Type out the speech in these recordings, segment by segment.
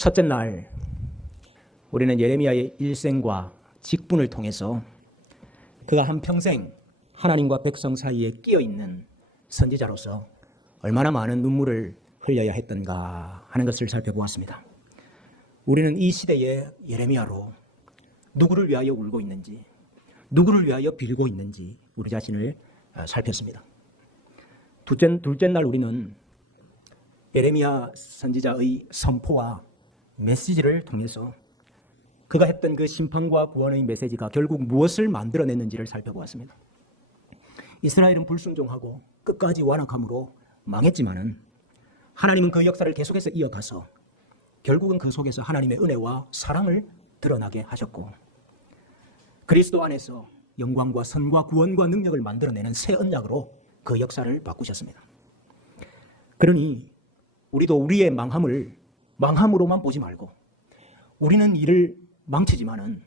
첫째 날 우리는 예레미야의 일생과 직분을 통해서 그가 한평생 하나님과 백성 사이에 끼어있는 선지자로서 얼마나 많은 눈물을 흘려야 했던가 하는 것을 살펴보았습니다. 우리는 이 시대의 예레미야로 누구를 위하여 울고 있는지, 누구를 위하여 빌고 있는지 우리 자신을 살폈습니다. 둘째 날 우리는 예레미야 선지자의 선포와 메시지를 통해서 그가 했던 그 심판과 구원의 메시지가 결국 무엇을 만들어냈는지를 살펴보았습니다. 이스라엘은 불순종하고 끝까지 완악함으로 망했지만은 하나님은 그 역사를 계속해서 이어가서 결국은 그 속에서 하나님의 은혜와 사랑을 드러나게 하셨고 그리스도 안에서 영광과 선과 구원과 능력을 만들어내는 새 언약으로 그 역사를 바꾸셨습니다. 그러니 우리도 우리의 망함을 망함으로만 보지 말고 우리는 일을 망치지만은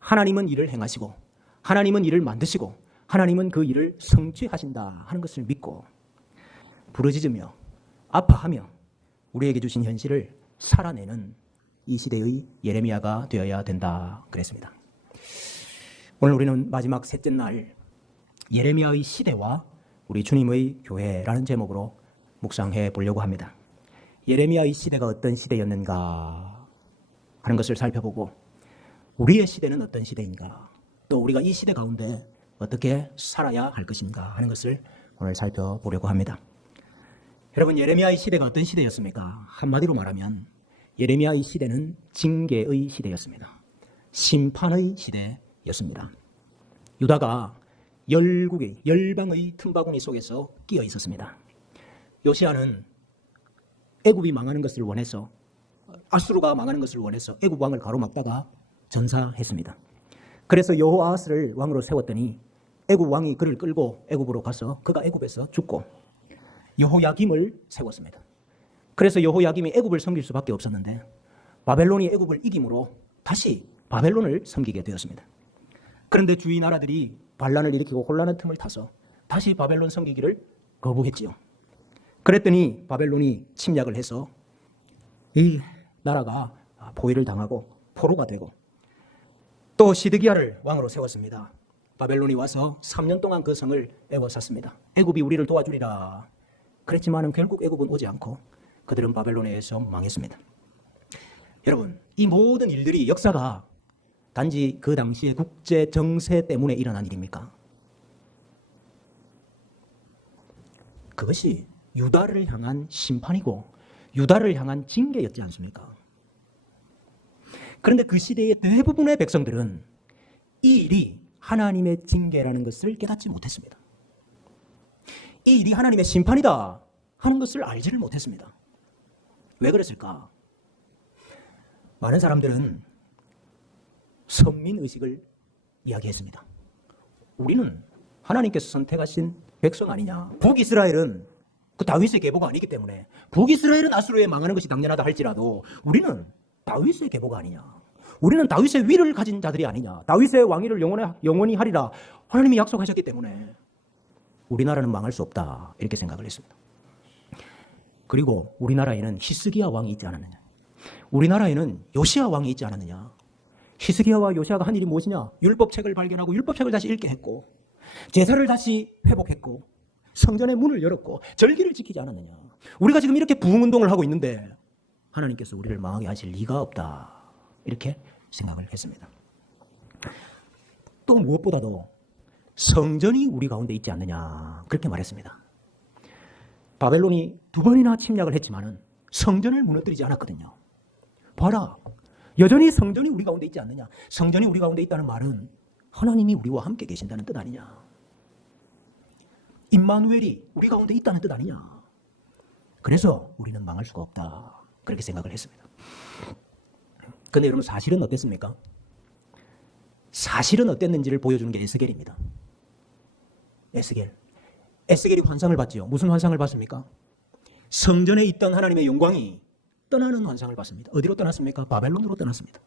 하나님은 일을 행하시고 하나님은 일을 만드시고 하나님은 그 일을 성취하신다 하는 것을 믿고 부르짖으며 아파하며 우리에게 주신 현실을 살아내는 이 시대의 예레미야가 되어야 된다 그랬습니다. 오늘 우리는 마지막 셋째 날 예레미야의 시대와 우리 주님의 교회라는 제목으로 묵상해 보려고 합니다. 예레미야의 시대가 어떤 시대였는가 하는 것을 살펴보고 우리의 시대는 어떤 시대인가, 또 우리가 이 시대 가운데 어떻게 살아야 할 것인가 하는 것을 오늘 살펴보려고 합니다. 여러분, 예레미야의 시대가 어떤 시대였습니까? 한마디로 말하면 예레미야의 시대는 징계의 시대였습니다. 심판의 시대였습니다. 유다가 열방의 틈바구니 속에서 끼어 있었습니다. 요시야는 애굽이 망하는 것을 원해서, 아수르가 망하는 것을 원해서 애굽 왕을 가로막다가 전사했습니다. 그래서 여호아하스를 왕으로 세웠더니 애굽 왕이 그를 끌고 애굽으로 가서 그가 애굽에서 죽고 여호야김을 세웠습니다. 그래서 여호야김이 애굽을 섬길 수밖에 없었는데 바벨론이 애굽을 이김으로 다시 바벨론을 섬기게 되었습니다. 그런데 주위 나라들이 반란을 일으키고 혼란의 틈을 타서 다시 바벨론 섬기기를 거부했지요. 그랬더니 바벨론이 침략을 해서 이 나라가 포위를 당하고 포로가 되고 또 시드기야를 왕으로 세웠습니다. 바벨론이 와서 3년 동안 그 성을 애워쌌습니다. 애굽이 우리를 도와주리라 그랬지만 결국 애굽은 오지 않고 그들은 바벨론에 의해서 망했습니다. 여러분, 이 모든 일들이 역사가 단지 그 당시의 국제 정세 때문에 일어난 일입니까? 그것이 유다를 향한 심판이고 유다를 향한 징계였지 않습니까? 그런데 그 시대의 대부분의 백성들은 이 일이 하나님의 징계라는 것을 깨닫지 못했습니다. 이 일이 하나님의 심판이다 하는 것을 알지를 못했습니다. 왜 그랬을까? 많은 사람들은 선민의식을 이야기했습니다. 우리는 하나님께서 선택하신 백성 아니냐. 북이스라엘은 그 다윗의 계보가 아니기 때문에 북이스라엘은 아수르에 망하는 것이 당연하다 할지라도 우리는 다윗의 계보가 아니냐. 우리는 다윗의 위를 가진 자들이 아니냐. 다윗의 왕위를 영원히 하리라 하나님이 약속하셨기 때문에 우리나라는 망할 수 없다 이렇게 생각을 했습니다. 그리고 우리나라에는 히스기야 왕이 있지 않았느냐. 우리나라에는 요시야 왕이 있지 않았느냐. 히스기야와 요시야가 한 일이 무엇이냐. 율법책을 발견하고 율법책을 다시 읽게 했고 제사를 다시 회복했고 성전의 문을 열었고 절기를 지키지 않았느냐. 우리가 지금 이렇게 부흥운동을 하고 있는데 하나님께서 우리를 망하게 하실 리가 없다 이렇게 생각을 했습니다. 또 무엇보다도 성전이 우리 가운데 있지 않느냐 그렇게 말했습니다. 바벨론이 2번이나 침략을 했지만은 성전을 무너뜨리지 않았거든요. 봐라, 여전히 성전이 우리 가운데 있지 않느냐. 성전이 우리 가운데 있다는 말은 하나님이 우리와 함께 계신다는 뜻 아니냐. 임마누엘이 우리 가운데 있다는 뜻 아니냐. 그래서 우리는 망할 수가 없다 그렇게 생각을 했습니다. 그런데 여러분, 사실은 어땠습니까? 사실은 어땠는지를 보여주는 게 에스겔입니다. 에스겔이 환상을 봤지요. 무슨 환상을 봤습니까? 성전에 있던 하나님의 영광이 떠나는 환상을 봤습니다. 어디로 떠났습니까? 바벨론으로 떠났습니다.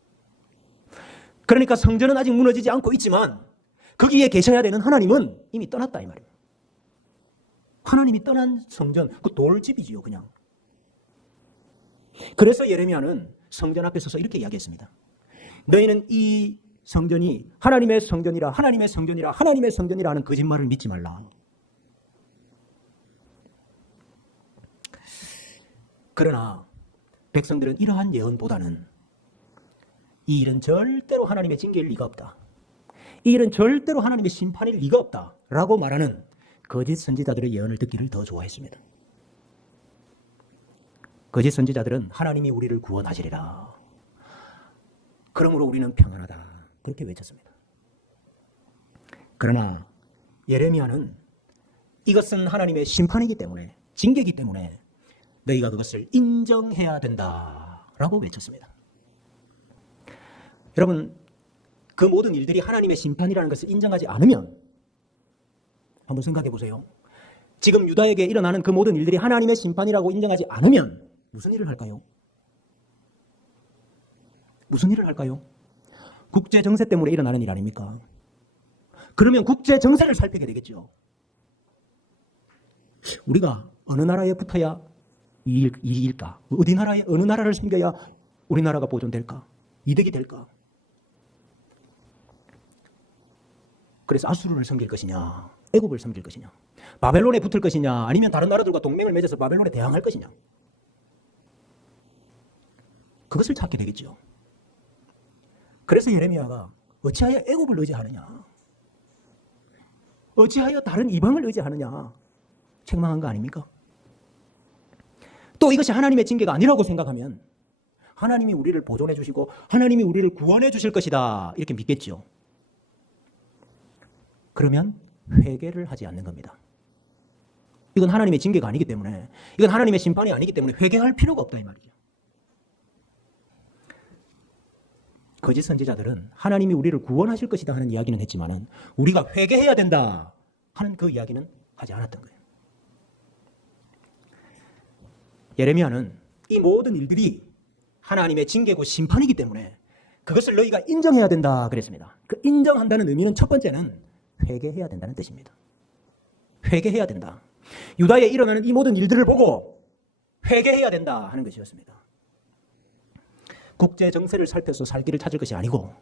그러니까 성전은 아직 무너지지 않고 있지만 거기에 계셔야 되는 하나님은 이미 떠났다 이 말이에요. 하나님이 떠난 성전, 그 돌집이지요 그냥. 그래서 예레미야는 성전 앞에 서서 이렇게 이야기했습니다. 너희는 이 성전이 하나님의 성전이라 하나님의 성전이라 하나님의 성전이라 하는 거짓말을 믿지 말라. 그러나 백성들은 이러한 예언보다는 이 일은 절대로 하나님의 징계일 리가 없다. 이 일은 절대로 하나님의 심판일 리가 없다 라고 말하는 거짓 선지자들의 예언을 듣기를 더 좋아했습니다. 거짓 선지자들은 하나님이 우리를 구원하시리라. 그러므로 우리는 평안하다. 그렇게 외쳤습니다. 그러나 예레미야는 이것은 하나님의 심판이기 때문에, 징계이기 때문에 너희가 그것을 인정해야 된다라고 외쳤습니다. 여러분, 그 모든 일들이 하나님의 심판이라는 것을 인정하지 않으면 한번 생각해 보세요. 지금 유다에게 일어나는 그 모든 일들이 하나님의 심판이라고 인정하지 않으면 무슨 일을 할까요? 무슨 일을 할까요? 국제 정세 때문에 일어나는 일 아닙니까? 그러면 국제 정세를 살피게 되겠죠. 우리가 어느 나라에 붙어야 이익일까? 어디 나라에 어느 나라를 섬겨야 우리나라가 보존될까? 이득이 될까? 그래서 아수르를 섬길 것이냐, 애굽을 섬길 것이냐, 바벨론에 붙을 것이냐, 아니면 다른 나라들과 동맹을 맺어서 바벨론에 대항할 것이냐, 그것을 찾게 되겠죠. 그래서 예레미야가 어찌하여 애굽을 의지하느냐, 어찌하여 다른 이방을 의지하느냐 책망한 거 아닙니까? 또 이것이 하나님의 징계가 아니라고 생각하면 하나님이 우리를 보존해 주시고 하나님이 우리를 구원해 주실 것이다 이렇게 믿겠죠. 그러면 회개를 하지 않는 겁니다. 이건 하나님의 징계가 아니기 때문에, 이건 하나님의 심판이 아니기 때문에 회개할 필요가 없다 이 말이죠. 거짓 선지자들은 하나님이 우리를 구원하실 것이다 하는 이야기는 했지만은 우리가 회개해야 된다 하는 그 이야기는 하지 않았던 거예요. 예레미야는 이 모든 일들이 하나님의 징계고 심판이기 때문에 그것을 너희가 인정해야 된다 그랬습니다. 그 인정한다는 의미는 첫 번째는 회개해야 된다는 뜻입니다. 회개해야 된다. 유다에 일어나는 이 모든 일들을 보고 회개해야 된다 하는 것이었습니다. 국제 정세를 살펴서 살 길을 찾을 것이 아니고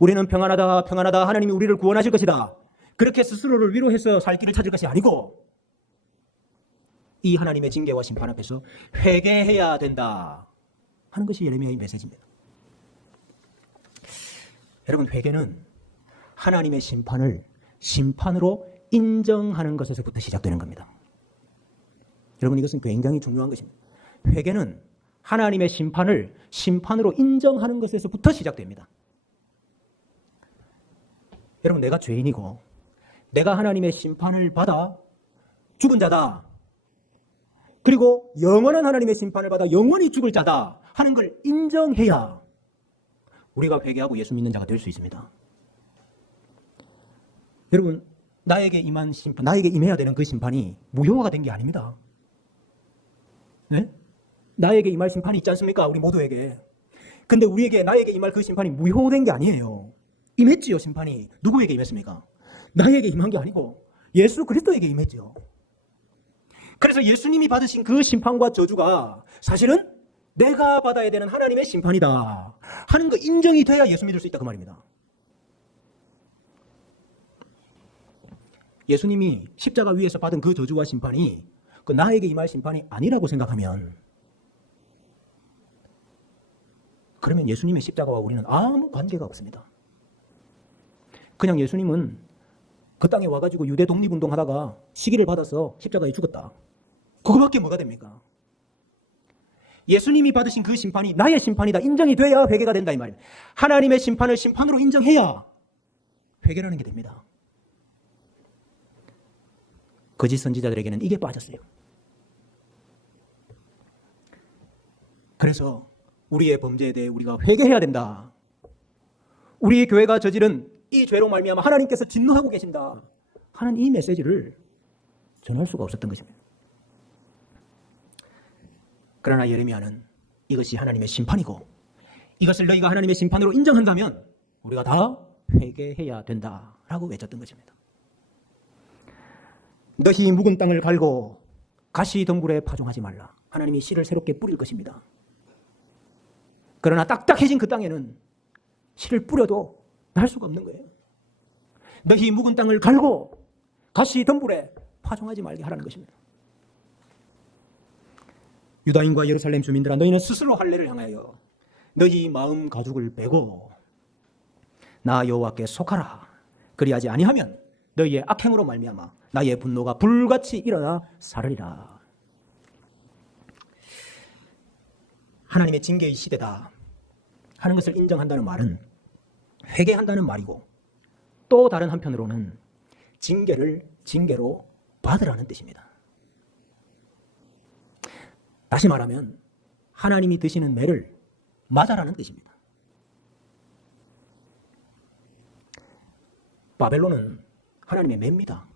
우리는 평안하다 평안하다 하나님이 우리를 구원하실 것이다 그렇게 스스로를 위로해서 살 길을 찾을 것이 아니고 이 하나님의 징계와 심판 앞에서 회개해야 된다 하는 것이 예레미야의 메시지입니다. 여러분, 회개는 하나님의 심판을 심판으로 인정하는 것에서부터 시작되는 겁니다. 여러분, 이것은 굉장히 중요한 것입니다. 회개는 하나님의 심판을 심판으로 인정하는 것에서부터 시작됩니다. 여러분, 내가 죄인이고 내가 하나님의 심판을 받아 죽은 자다. 그리고 영원한 하나님의 심판을 받아 영원히 죽을 자다 하는 걸 인정해야 우리가 회개하고 예수 믿는 자가 될 수 있습니다. 여러분, 나에게 임한 심판, 나에게 임해야 되는 그 심판이 무효화가 된 게 아닙니다. 네? 나에게 임할 심판이 있지 않습니까? 우리 모두에게. 근데 우리에게 나에게 임할 그 심판이 무효된 게 아니에요. 임했지요, 심판이. 누구에게 임했습니까? 나에게 임한 게 아니고 예수 그리스도에게 임했죠. 그래서 예수님이 받으신 그 심판과 저주가 사실은 내가 받아야 되는 하나님의 심판이다 하는 거 인정이 돼야 예수 믿을 수 있다 그 말입니다. 예수님이 십자가 위에서 받은 그 저주와 심판이 그 나에게 임할 심판이 아니라고 생각하면 그러면 예수님의 십자가와 우리는 아무 관계가 없습니다. 그냥 예수님은 그 땅에 와가지고 유대 독립운동 하다가 시기를 받아서 십자가에 죽었다. 그거밖에 뭐가 됩니까? 예수님이 받으신 그 심판이 나의 심판이다 인정이 돼야 회개가 된다 이 말입니다. 하나님의 심판을 심판으로 인정해야 회개라는 게 됩니다. 거짓 선지자들에게는 이게 빠졌어요. 그래서 우리의 범죄에 대해 우리가 회개해야 된다. 우리 교회가 저지른 이 죄로 말미암아 하나님께서 진노하고 계신다 하는 이 메시지를 전할 수가 없었던 것입니다. 그러나 예레미야는 이것이 하나님의 심판이고 이것을 너희가 하나님의 심판으로 인정한다면 우리가 다 회개해야 된다라고 외쳤던 것입니다. 너희 묵은 땅을 갈고 가시 덩굴에 파종하지 말라. 하나님이 씨를 새롭게 뿌릴 것입니다. 그러나 딱딱해진 그 땅에는 씨를 뿌려도 날 수가 없는 거예요. 너희 묵은 땅을 갈고 가시 덤불에 파종하지 말게 하라는 것입니다. 유다인과 예루살렘 주민들아, 너희는 스스로 할례를 향하여 너희 마음 가죽을 빼고 나 여호와께 속하라. 그리하지 아니하면 너희의 악행으로 말미암아 나의 분노가 불같이 일어나 사르리라. 하나님의 징계의 시대다 하는 것을 인정한다는 말은 회개한다는 말이고, 또 다른 한편으로는 징계를 징계로 받으라는 뜻입니다. 다시 말하면 하나님이 드시는 매를 맞아라는 뜻입니다. 바벨론은 하나님의 매입니다.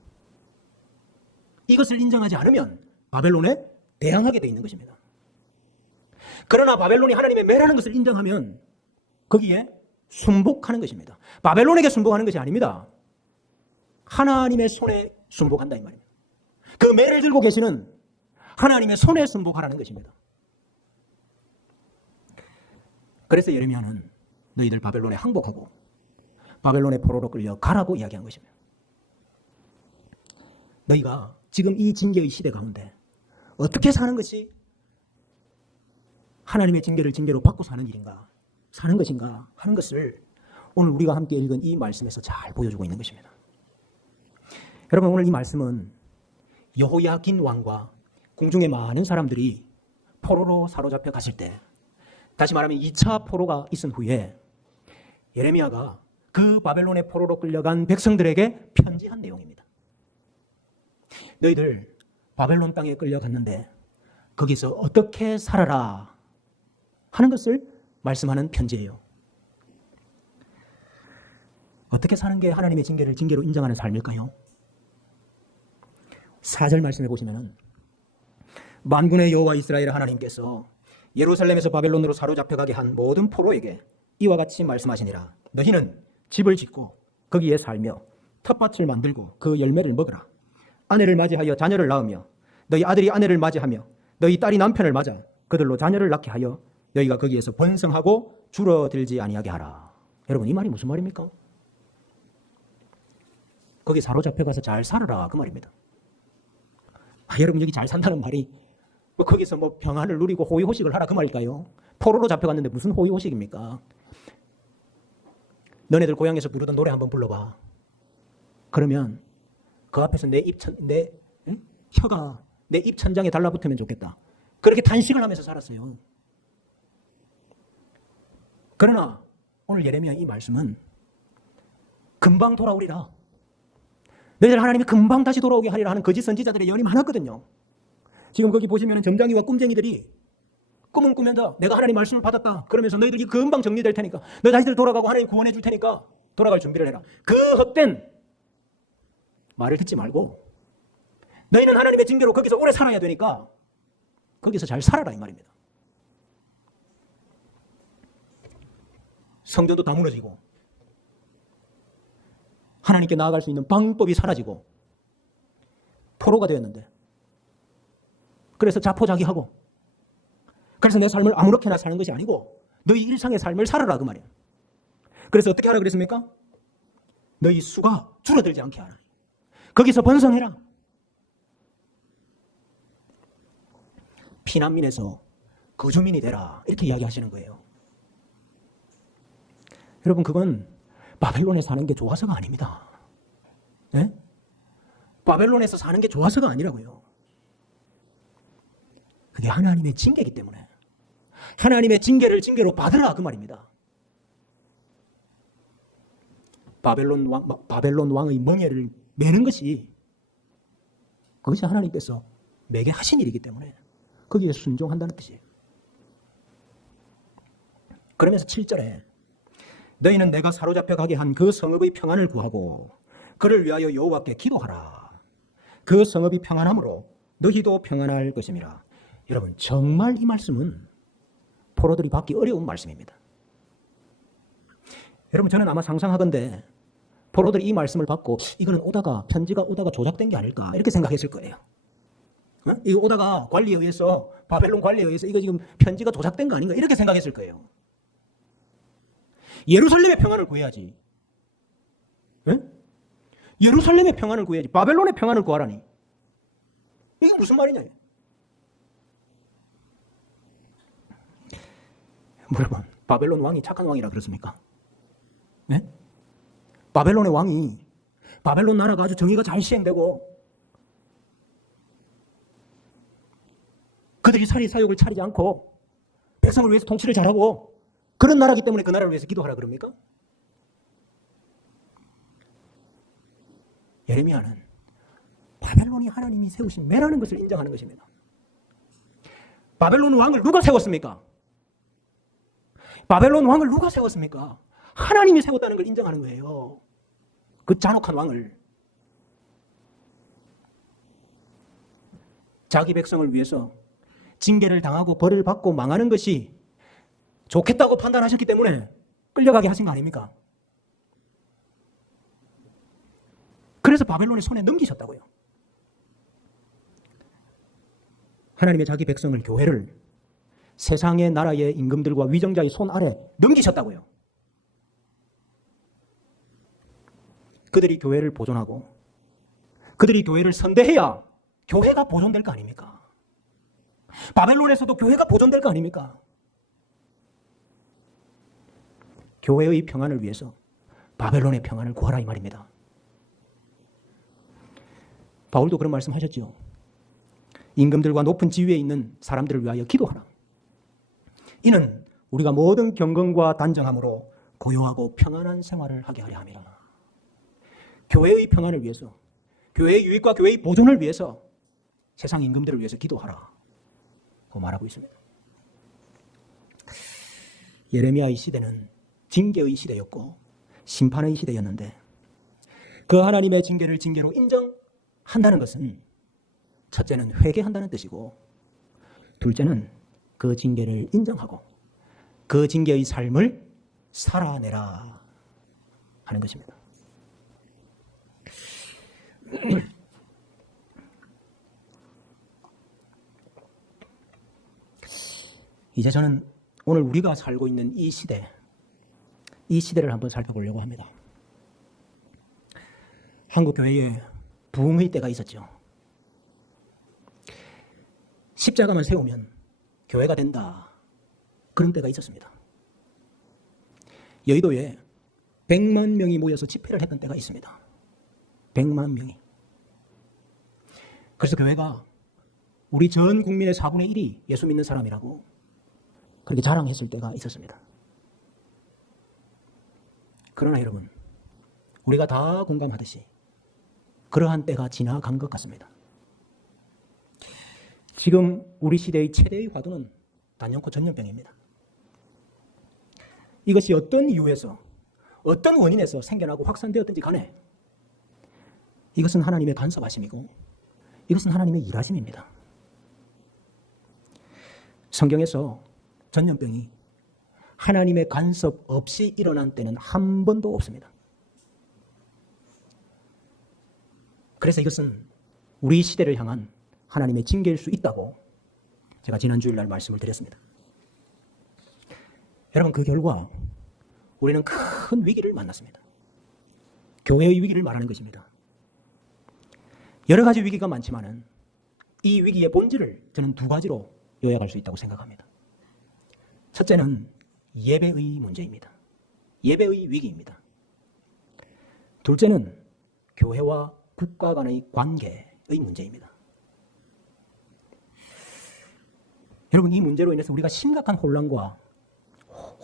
이것을 인정하지 않으면 바벨론에 대항하게 되어 있는 것입니다. 그러나 바벨론이 하나님의 매라는 것을 인정하면 거기에 순복하는 것입니다. 바벨론에게 순복하는 것이 아닙니다. 하나님의 손에 순복한다 이 말입니다. 그 매를 들고 계시는 하나님의 손에 순복하라는 것입니다. 그래서 예레미야는 너희들 바벨론에 항복하고 바벨론의 포로로 끌려 가라고 이야기한 것입니다. 너희가 지금 이 징계의 시대 가운데 어떻게 사는 것이 하나님의 징계를 징계로 받고 사는 일인가, 사는 것인가 하는 것을 오늘 우리가 함께 읽은 이 말씀에서 잘 보여주고 있는 것입니다. 여러분, 오늘 이 말씀은 여호야긴 왕과 궁중의 많은 사람들이 포로로 사로잡혀 갔을 때, 다시 말하면 2차 포로가 있은 후에 예레미야가 그 바벨론의 포로로 끌려간 백성들에게 편지한 내용입니다. 너희들 바벨론 땅에 끌려갔는데 거기서 어떻게 살아라 하는 것을 말씀하는 편지예요. 어떻게 사는 게 하나님의 징계를 징계로 인정하는 삶일까요? 4절 말씀해 보시면, 만군의 여호와 이스라엘 하나님께서 예루살렘에서 바벨론으로 사로잡혀가게 한 모든 포로에게 이와 같이 말씀하시니라. 너희는 집을 짓고 거기에 살며 텃밭을 만들고 그 열매를 먹으라. 아내를 맞이하여 자녀를 낳으며 너희 아들이 아내를 맞이하며 너희 딸이 남편을 맞아 그들로 자녀를 낳게 하여 너희가 거기에서 번성하고 줄어들지 아니하게 하라. 여러분, 이 말이 무슨 말입니까? 거기 사로잡혀가서 잘 살아라 그 말입니다. 여러분, 여기 잘 산다는 말이 거기서 평안을 누리고 호의호식을 하라 그 말일까요? 포로로 잡혀갔는데 무슨 호의호식입니까? 너네들 고향에서 부르던 노래 한번 불러봐. 그러면 그 앞에서 내 혀가 내 입천장에 달라붙으면 좋겠다. 그렇게 단식을 하면서 살았어요. 그러나 오늘 예레미야 이 말씀은 금방 돌아오리라, 너희들 하나님이 금방 다시 돌아오게 하리라 하는 거짓 선지자들의 예언이 많았거든요. 지금 거기 보시면 점장이와 꿈쟁이들이 꿈은 꾸면서 내가 하나님 말씀을 받았다 그러면서 너희들이 금방 정리될 테니까, 너 다시들 돌아가고 하나님 구원해 줄 테니까 돌아갈 준비를 해라. 그 헛된 말을 듣지 말고 너희는 하나님의 징계로 거기서 오래 살아야 되니까 거기서 잘 살아라 이 말입니다. 성전도 다 무너지고 하나님께 나아갈 수 있는 방법이 사라지고 포로가 되었는데, 그래서 자포자기하고, 그래서 내 삶을 아무렇게나 사는 것이 아니고 너희 일상의 삶을 살아라 그 말이에요. 그래서 어떻게 하라 그랬습니까? 너희 수가 줄어들지 않게 하라. 거기서 번성해라. 피난민에서 거주민이 되라 이렇게 이야기하시는 거예요. 여러분, 그건 바벨론에 사는 게 좋아서가 아닙니다. 네? 바벨론에서 사는 게 좋아서가 아니라고요. 그게 하나님의 징계이기 때문에 하나님의 징계를 징계로 받으라 그 말입니다. 바벨론 왕의 멍에를 매는 것이 그것이 하나님께서 매게 하신 일이기 때문에 거기에 순종한다는 뜻이에요. 그러면서 7절에 너희는 내가 사로잡혀 가게 한 그 성읍의 평안을 구하고 그를 위하여 여호와께 기도하라. 그 성읍이 평안함으로 너희도 평안할 것임이라. 여러분, 정말 이 말씀은 포로들이 받기 어려운 말씀입니다. 여러분, 저는 아마 상상하건대 포로들이 이 말씀을 받고 이거는 편지가 오다가 조작된 게 아닐까 이렇게 생각했을 거예요. 이거 오다가 관리에 의해서, 바벨론 관리에 의해서 이거 지금 편지가 조작된 거 아닌가 이렇게 생각했을 거예요. 예루살렘의 평안을 구해야지. 에? 예루살렘의 평안을 구해야지. 바벨론의 평안을 구하라니. 이게 무슨 말이냐? 여러분, 바벨론 왕이 착한 왕이라 그렇습니까? 네? 바벨론의 왕이, 바벨론 나라가 아주 정의가 잘 시행되고 그들이 사리사욕을 차리지 않고 백성을 위해서 통치를 잘하고 그런 나라기 때문에 그 나라를 위해서 기도하라 그럽니까? 예레미야는 바벨론이 하나님이 세우신 매라는 것을 인정하는 것입니다. 바벨론 왕을 누가 세웠습니까? 바벨론 왕을 누가 세웠습니까? 하나님이 세웠다는 걸 인정하는 거예요. 그 잔혹한 왕을. 자기 백성을 위해서 징계를 당하고 벌을 받고 망하는 것이 좋겠다고 판단하셨기 때문에 끌려가게 하신 거 아닙니까? 그래서 바벨론의 손에 넘기셨다고요. 하나님의 자기 백성을, 교회를 세상의 나라의 임금들과 위정자의 손 아래 넘기셨다고요. 그들이 교회를 보존하고 그들이 교회를 선대해야 교회가 보존될 거 아닙니까? 바벨론에서도 교회가 보존될 거 아닙니까? 교회의 평안을 위해서 바벨론의 평안을 구하라 이 말입니다. 바울도 그런 말씀하셨죠. 임금들과 높은 지위에 있는 사람들을 위하여 기도하라. 이는 우리가 모든 경건과 단정함으로 고요하고 평안한 생활을 하게 하려 함이라. 교회의 평안을 위해서, 교회의 유익과 교회의 보존을 위해서 세상 임금들을 위해서 기도하라 고 말하고 있습니다. 예레미야의 시대는 징계의 시대였고 심판의 시대였는데 그 하나님의 징계를 징계로 인정한다는 것은 첫째는 회개한다는 뜻이고 둘째는 그 징계를 인정하고 그 징계의 삶을 살아내라 하는 것입니다. 이제 저는 오늘 우리가 살고 있는 이 시대를 한번 살펴보려고 합니다. 한국 교회에 부흥의 때가 있었죠. 십자가만 세우면 교회가 된다. 그런 때가 있었습니다. 여의도에 100만 명이 모여서 집회를 했던 때가 있습니다. 100만 명이. 그래서 교회가 우리 전 국민의 4분의 1이 예수 믿는 사람이라고 그렇게 자랑했을 때가 있었습니다. 그러나 여러분, 우리가 다 공감하듯이 그러한 때가 지나간 것 같습니다. 지금 우리 시대의 최대의 화두는 단연코 전염병입니다. 이것이 어떤 이유에서, 어떤 원인에서 생겨나고 확산되었든지 간에 이것은 하나님의 간섭하심이고 이것은 하나님의 일하심입니다. 성경에서 전염병이 하나님의 간섭 없이 일어난 때는 한 번도 없습니다. 그래서 이것은 우리 시대를 향한 하나님의 징계일 수 있다고 제가 지난 주일날 말씀을 드렸습니다. 여러분, 그 결과 우리는 큰 위기를 만났습니다. 교회의 위기를 말하는 것입니다. 여러 가지 위기가 많지만은 이 위기의 본질을 저는 두 가지로 요약할 수 있다고 생각합니다. 첫째는 예배의 문제입니다. 예배의 위기입니다. 둘째는 교회와 국가 간의 관계의 문제입니다. 여러분, 이 문제로 인해서 우리가 심각한 혼란과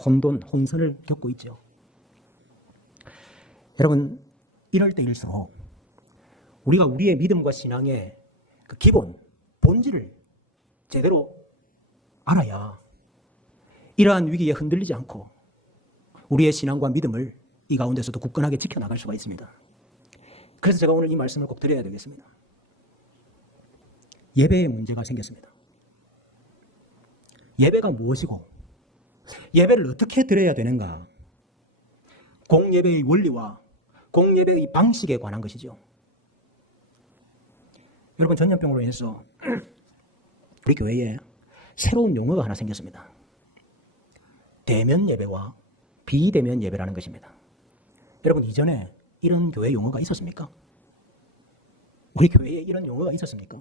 혼돈, 혼선을 겪고 있죠. 여러분, 이럴 때일수록 우리가 우리의 믿음과 신앙의 그 기본, 본질을 제대로 알아야 이러한 위기에 흔들리지 않고 우리의 신앙과 믿음을 이 가운데서도 굳건하게 지켜나갈 수가 있습니다. 그래서 제가 오늘 이 말씀을 꼭 드려야 되겠습니다. 예배에 문제가 생겼습니다. 예배가 무엇이고 예배를 어떻게 드려야 되는가? 공예배의 원리와 공예배의 방식에 관한 것이죠. 여러분, 전염병으로 인해서 우리 교회에 새로운 용어가 하나 생겼습니다. 대면 예배와 비대면 예배라는 것입니다. 여러분, 이전에 이런 교회 용어가 있었습니까? 우리 교회에 이런 용어가 있었습니까?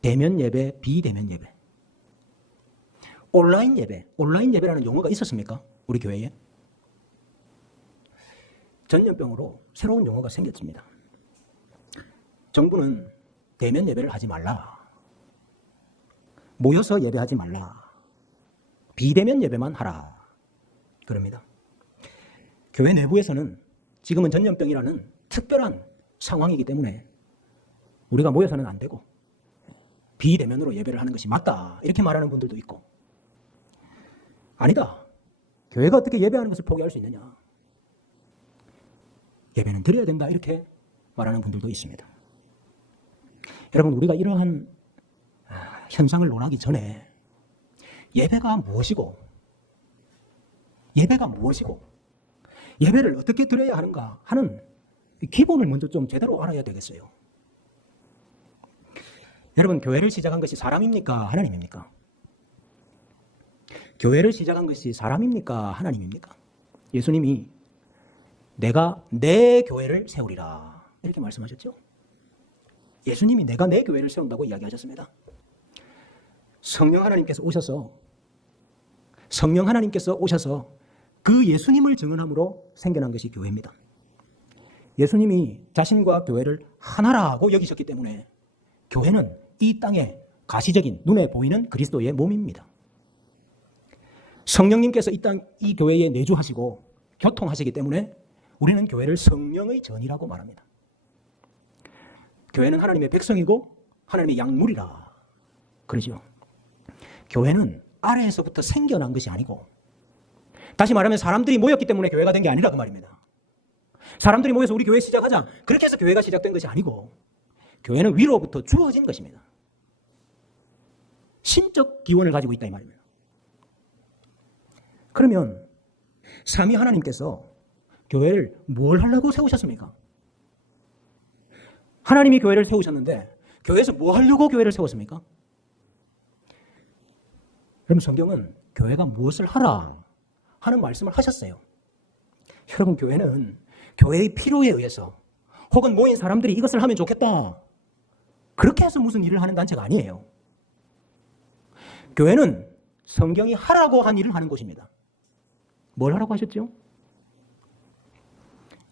대면 예배, 비대면 예배. 온라인 예배라는 용어가 있었습니까? 우리 교회에? 전염병으로 새로운 용어가 생겼습니다. 정부는 대면 예배를 하지 말라. 모여서 예배하지 말라. 비대면 예배만 하라. 그럽니다. 교회 내부에서는 지금은 전염병이라는 특별한 상황이기 때문에 우리가 모여서는 안 되고 비대면으로 예배를 하는 것이 맞다. 이렇게 말하는 분들도 있고, 아니다. 교회가 어떻게 예배하는 것을 포기할 수 있느냐. 예배는 드려야 된다. 이렇게 말하는 분들도 있습니다. 여러분, 우리가 이러한 현상을 논하기 전에 예배가 무엇이고 예배를 어떻게 드려야 하는가 하는 기본을 먼저 좀 제대로 알아야 되겠어요. 여러분, 교회를 시작한 것이 사람입니까? 하나님입니까? 교회를 시작한 것이 사람입니까? 하나님입니까? 예수님이 내가 내 교회를 세우리라 이렇게 말씀하셨죠. 예수님이 내가 내 교회를 세운다고 이야기하셨습니다. 성령 하나님께서 오셔서 그 예수님을 증언함으로 생겨난 것이 교회입니다. 예수님이 자신과 교회를 하나라고 여기셨기 때문에 교회는 이 땅에 가시적인 눈에 보이는 그리스도의 몸입니다. 성령님께서 이 교회에 내주하시고 교통하시기 때문에 우리는 교회를 성령의 전이라고 말합니다. 교회는 하나님의 백성이고 하나님의 약물이라 그러죠. 교회는 아래에서부터 생겨난 것이 아니고, 다시 말하면 사람들이 모였기 때문에 교회가 된 게 아니라 그 말입니다. 사람들이 모여서 우리 교회 시작하자 그렇게 해서 교회가 시작된 것이 아니고, 교회는 위로부터 주어진 것입니다. 신적 기원을 가지고 있다 이 말입니다. 그러면 삼위 하나님께서 교회를 뭘 하려고 세우셨습니까? 하나님이 교회를 세우셨는데 교회에서 뭐 하려고 교회를 세웠습니까? 그럼 성경은 교회가 무엇을 하라 하는 말씀을 하셨어요. 여러분, 교회는 교회의 필요에 의해서 혹은 모인 사람들이 이것을 하면 좋겠다 그렇게 해서 무슨 일을 하는 단체가 아니에요. 교회는 성경이 하라고 한 일을 하는 곳입니다. 뭘 하라고 하셨죠?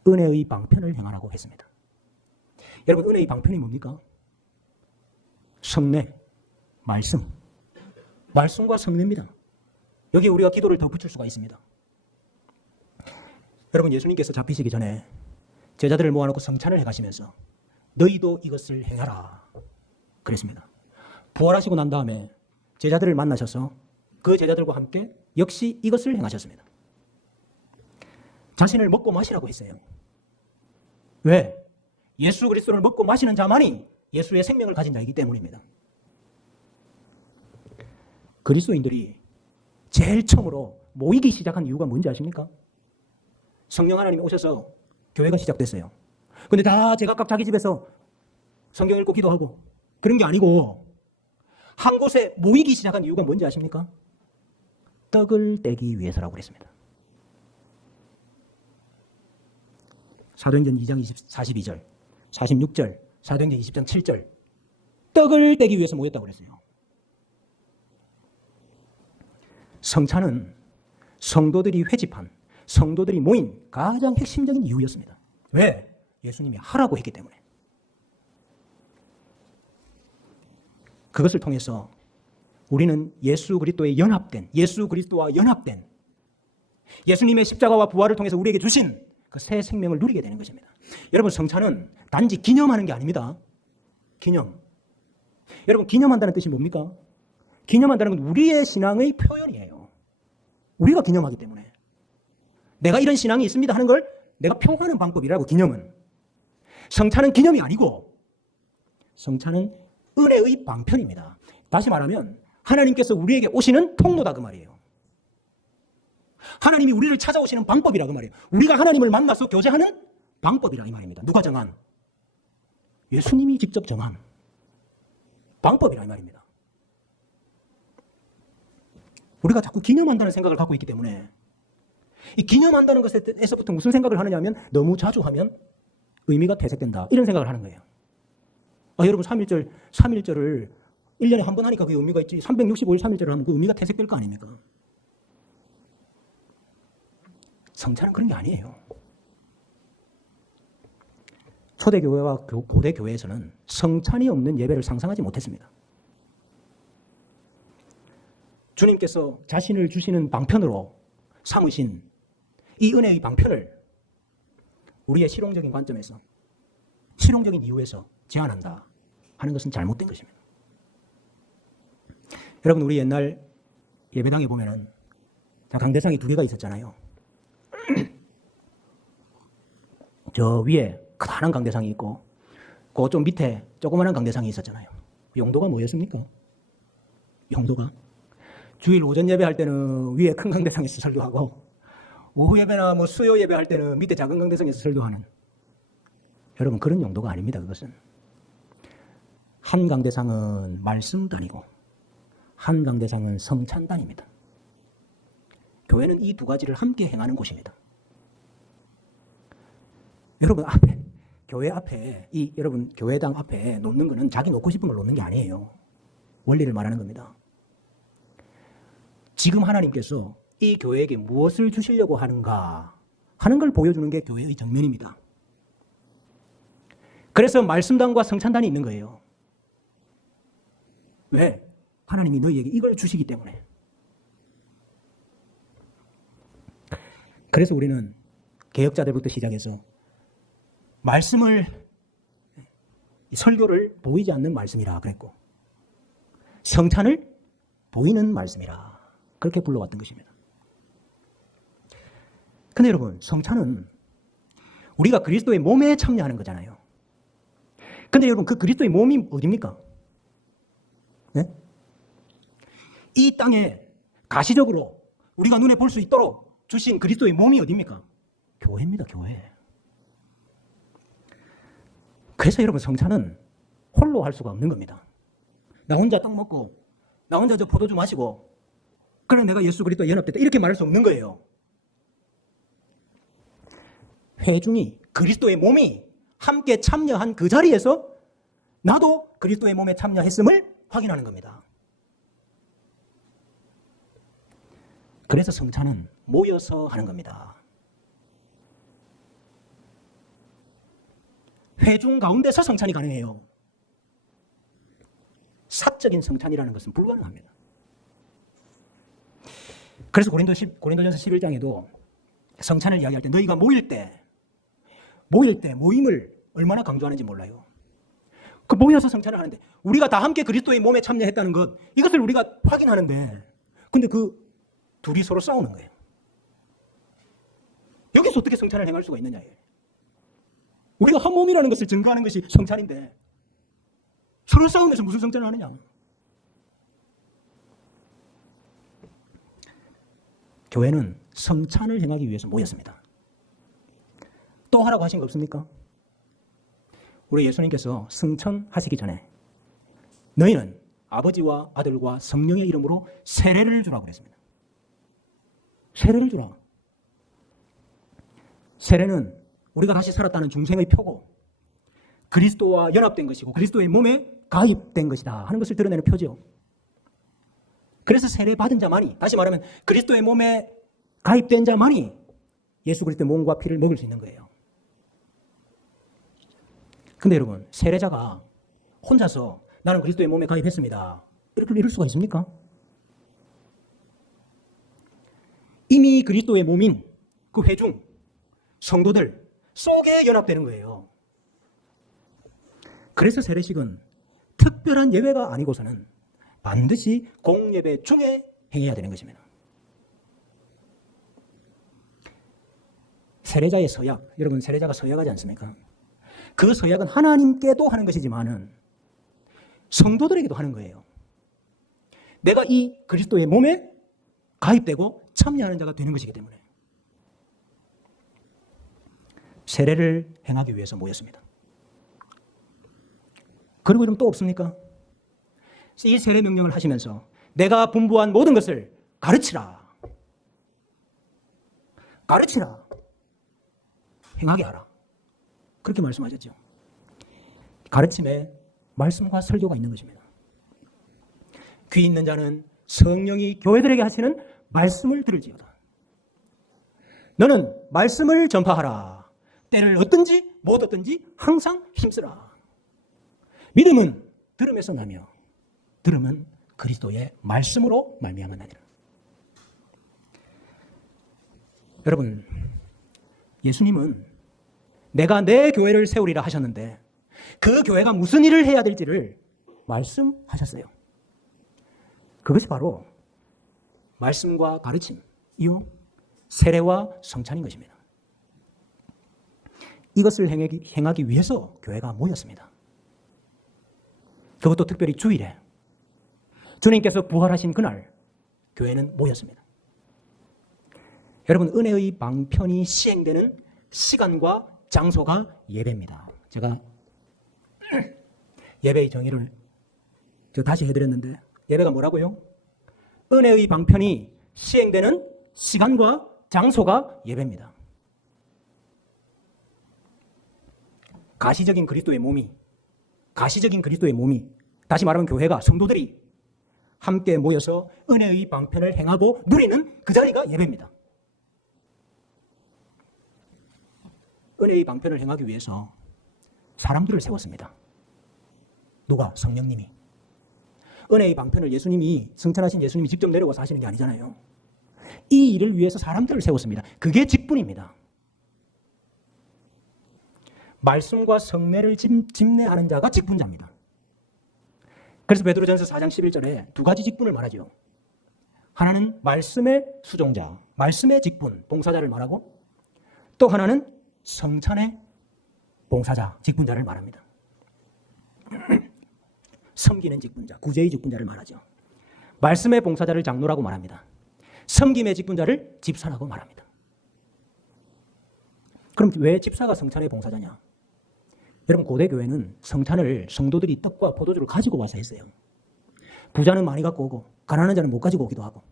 은혜의 방편을 행하라고 했습니다. 여러분, 은혜의 방편이 뭡니까? 성례, 말씀과 성례입니다. 여기 우리가 기도를 더 붙일 수가 있습니다. 여러분, 예수님께서 잡히시기 전에 제자들을 모아놓고 성찬을 해가시면서 너희도 이것을 행하라 그랬습니다. 부활하시고 난 다음에 제자들을 만나셔서 그 제자들과 함께 역시 이것을 행하셨습니다. 자신을 먹고 마시라고 했어요. 왜? 예수 그리스도를 먹고 마시는 자만이 예수의 생명을 가진 자이기 때문입니다. 그리스도인들이 제일 처음으로 모이기 시작한 이유가 뭔지 아십니까? 성령 하나님이 오셔서 교회가 시작됐어요. 근데 다 제각각 자기 집에서 성경 읽고 기도하고 그런 게 아니고 한 곳에 모이기 시작한 이유가 뭔지 아십니까? 떡을 떼기 위해서라고 그랬습니다. 사도행전 2장 42절, 46절, 사도행전 20장 7절 떡을 떼기 위해서 모였다고 그랬어요. 성찬은 성도들이 회집한, 성도들이 모인 가장 핵심적인 이유였습니다. 왜? 예수님이 하라고 했기 때문에. 그것을 통해서 우리는 예수 그리스도와 연합된 예수님의 십자가와 부활을 통해서 우리에게 주신 그 새 생명을 누리게 되는 것입니다. 여러분, 성찬은 단지 기념하는 게 아닙니다. 기념. 여러분, 기념한다는 뜻이 뭡니까? 기념한다는 건 우리의 신앙의 표현이에요. 우리가 기념하기 때문에. 내가 이런 신앙이 있습니다 하는 걸 내가 표현하는 방법이라고, 기념은. 성찬은 기념이 아니고 성찬은 은혜의 방편입니다. 다시 말하면 하나님께서 우리에게 오시는 통로다 그 말이에요. 하나님이 우리를 찾아오시는 방법이라 그 말이에요. 우리가 하나님을 만나서 교제하는 방법이라 이 말입니다. 누가 정한? 예수님이 직접 정한 방법이라 이 말입니다. 우리가 자꾸 기념한다는 생각을 갖고 있기 때문에 이 기념한다는 것에서부터 무슨 생각을 하느냐 하면 너무 자주 하면 의미가 퇴색된다. 이런 생각을 하는 거예요. 여러분 3.1절을 1년에 한 번 하니까 그게 의미가 있지 365일 3.1절을 하면 그 의미가 퇴색될 거 아닙니까? 성찬은 그런 게 아니에요. 초대교회와 고대교회에서는 성찬이 없는 예배를 상상하지 못했습니다. 주님께서 자신을 주시는 방편으로 삼으신 이 은혜의 방편을 우리의 실용적인 관점에서, 실용적인 이유에서 제한한다 하는 것은 잘못된 것입니다. 여러분, 우리 옛날 예배당에 보면은 강대상이 2개가 있었잖아요. 저 위에 크다란 강대상이 있고 그 좀 밑에 조그마한 강대상이 있었잖아요. 용도가 뭐였습니까? 용도가 주일 오전 예배할 때는 위에 큰 강대상에서 설교하고 오후 예배나 뭐 수요 예배할 때는 밑에 작은 강대상에서 설교하는, 여러분 그런 용도가 아닙니다. 그것은 한 강대상은 말씀단이고 한 강대상은 성찬단입니다. 교회는 이 2가지를 함께 행하는 곳입니다. 여러분 앞에, 교회 앞에, 여러분 교회당 앞에 놓는 거는 자기 놓고 싶은 걸 놓는 게 아니에요. 원리를 말하는 겁니다. 지금 하나님께서 이 교회에게 무엇을 주시려고 하는가 하는 걸 보여주는 게 교회의 정면입니다. 그래서 말씀단과 성찬단이 있는 거예요. 왜? 하나님이 너희에게 이걸 주시기 때문에. 그래서 우리는 개혁자들부터 시작해서 말씀을, 설교를 보이지 않는 말씀이라 그랬고 성찬을 보이는 말씀이라 그렇게 불러왔던 것입니다. 근데 여러분, 성찬은 우리가 그리스도의 몸에 참여하는 거잖아요. 근데 여러분, 그 그리스도의 몸이 어디입니까? 네? 이 땅에 가시적으로 우리가 눈에 볼 수 있도록 주신 그리스도의 몸이 어디입니까? 교회입니다. 교회. 그래서 여러분, 성찬은 홀로 할 수가 없는 겁니다. 나 혼자 떡 먹고 나 혼자 저 포도주 마시고 그래 내가 예수 그리스도와 연합됐다 이렇게 말할 수 없는 거예요. 회중이, 그리스도의 몸이 함께 참여한 그 자리에서 나도 그리스도의 몸에 참여했음을 확인하는 겁니다. 그래서 성찬은 모여서 하는 겁니다. 회중 가운데서 성찬이 가능해요. 사적인 성찬이라는 것은 불가능합니다. 그래서 고린도전서 11장에도 성찬을 이야기할 때 너희가 모일 때 모임을 얼마나 강조하는지 몰라요. 그 모여서 성찬을 하는데 우리가 다 함께 그리스도의 몸에 참여했다는 것, 이것을 우리가 확인하는데 근데 그 둘이 서로 싸우는 거예요. 여기서 어떻게 성찬을 행할 수가 있느냐. 우리가 한 몸이라는 것을 증거하는 것이 성찬인데 서로 싸우면서 무슨 성찬을 하느냐. 교회는 성찬을 행하기 위해서 모였습니다. 또 하라고 하신 거 없습니까? 우리 예수님께서 승천하시기 전에 너희는 아버지와 아들과 성령의 이름으로 세례를 주라고 그랬습니다. 세례를 주라. 세례는 우리가 다시 살았다는 중생의 표고 그리스도와 연합된 것이고 그리스도의 몸에 가입된 것이다 하는 것을 드러내는 표죠. 그래서 세례 받은 자만이, 다시 말하면 그리스도의 몸에 가입된 자만이 예수 그리스도의 몸과 피를 먹을 수 있는 거예요. 근데 여러분, 세례자가 혼자서 나는 그리스도의 몸에 가입했습니다 이렇게 이룰 수가 있습니까? 이미 그리스도의 몸인 그 회중, 성도들 속에 연합되는 거예요. 그래서 세례식은 특별한 예배가 아니고서는 반드시 공예배 중에 행해야 되는 것입니다. 세례자의 서약, 여러분 세례자가 서약하지 않습니까? 그 서약은 하나님께도 하는 것이지만은 성도들에게도 하는 거예요. 내가 이 그리스도의 몸에 가입되고 참여하는 자가 되는 것이기 때문에 세례를 행하기 위해서 모였습니다. 그리고 이름 또 없습니까? 이 세례 명령을 하시면서 내가 분부한 모든 것을 가르치라. 가르치라. 행하게 하라. 그렇게 말씀하셨죠. 가르침에 말씀과 설교가 있는 것입니다. 귀 있는 자는 성령이 교회들에게 하시는 말씀을 들을지어다. 너는 말씀을 전파하라. 때를 얻든지 못 얻든지 항상 힘쓰라. 믿음은 들음에서 나며 들음은 그리스도의 말씀으로 말미암았느니라. 여러분, 예수님은 내가 내 교회를 세우리라 하셨는데 그 교회가 무슨 일을 해야 될지를 말씀하셨어요. 그것이 바로 말씀과 가르침, 이후 세례와 성찬인 것입니다. 이것을 행하기 위해서 교회가 모였습니다. 그것도 특별히 주일에 주님께서 부활하신 그날 교회는 모였습니다. 여러분, 은혜의 방편이 시행되는 시간과 장소가 예배입니다. 제가 예배의 정의를 다시 해드렸는데 예배가 뭐라고요? 은혜의 방편이 시행되는 시간과 장소가 예배입니다. 가시적인 그리스도의 몸이 다시 말하면 교회가 성도들이 함께 모여서 은혜의 방편을 행하고 누리는 그 자리가 예배입니다. 은혜의 방편을 행하기 위해서 사람들을 세웠습니다. 누가? 성령님이. 은혜의 방편을 예수님이, 승천하신 예수님이 직접 내려와서 하시는 게 아니잖아요. 이 일을 위해서 사람들을 세웠습니다. 그게 직분입니다. 말씀과 성례를 집례하는 자가 직분자입니다. 그래서 베드로전서 4장 11절에 두 가지 직분을 말하죠. 하나는 말씀의 수종자, 말씀의 직분, 봉사자를 말하고, 또 하나는 성찬의 봉사자, 직분자를 말합니다. 섬기는 직분자, 구제의 직분자를 말하죠. 말씀의 봉사자를 장로라고 말합니다. 섬김의 직분자를 집사라고 말합니다. 그럼 왜 집사가 성찬의 봉사자냐? 여러분, 고대 교회는 성찬을 성도들이 떡과 포도주를 가지고 와서 했어요. 부자는 많이 갖고 오고 가난한 자는 못 가지고 오기도 하고,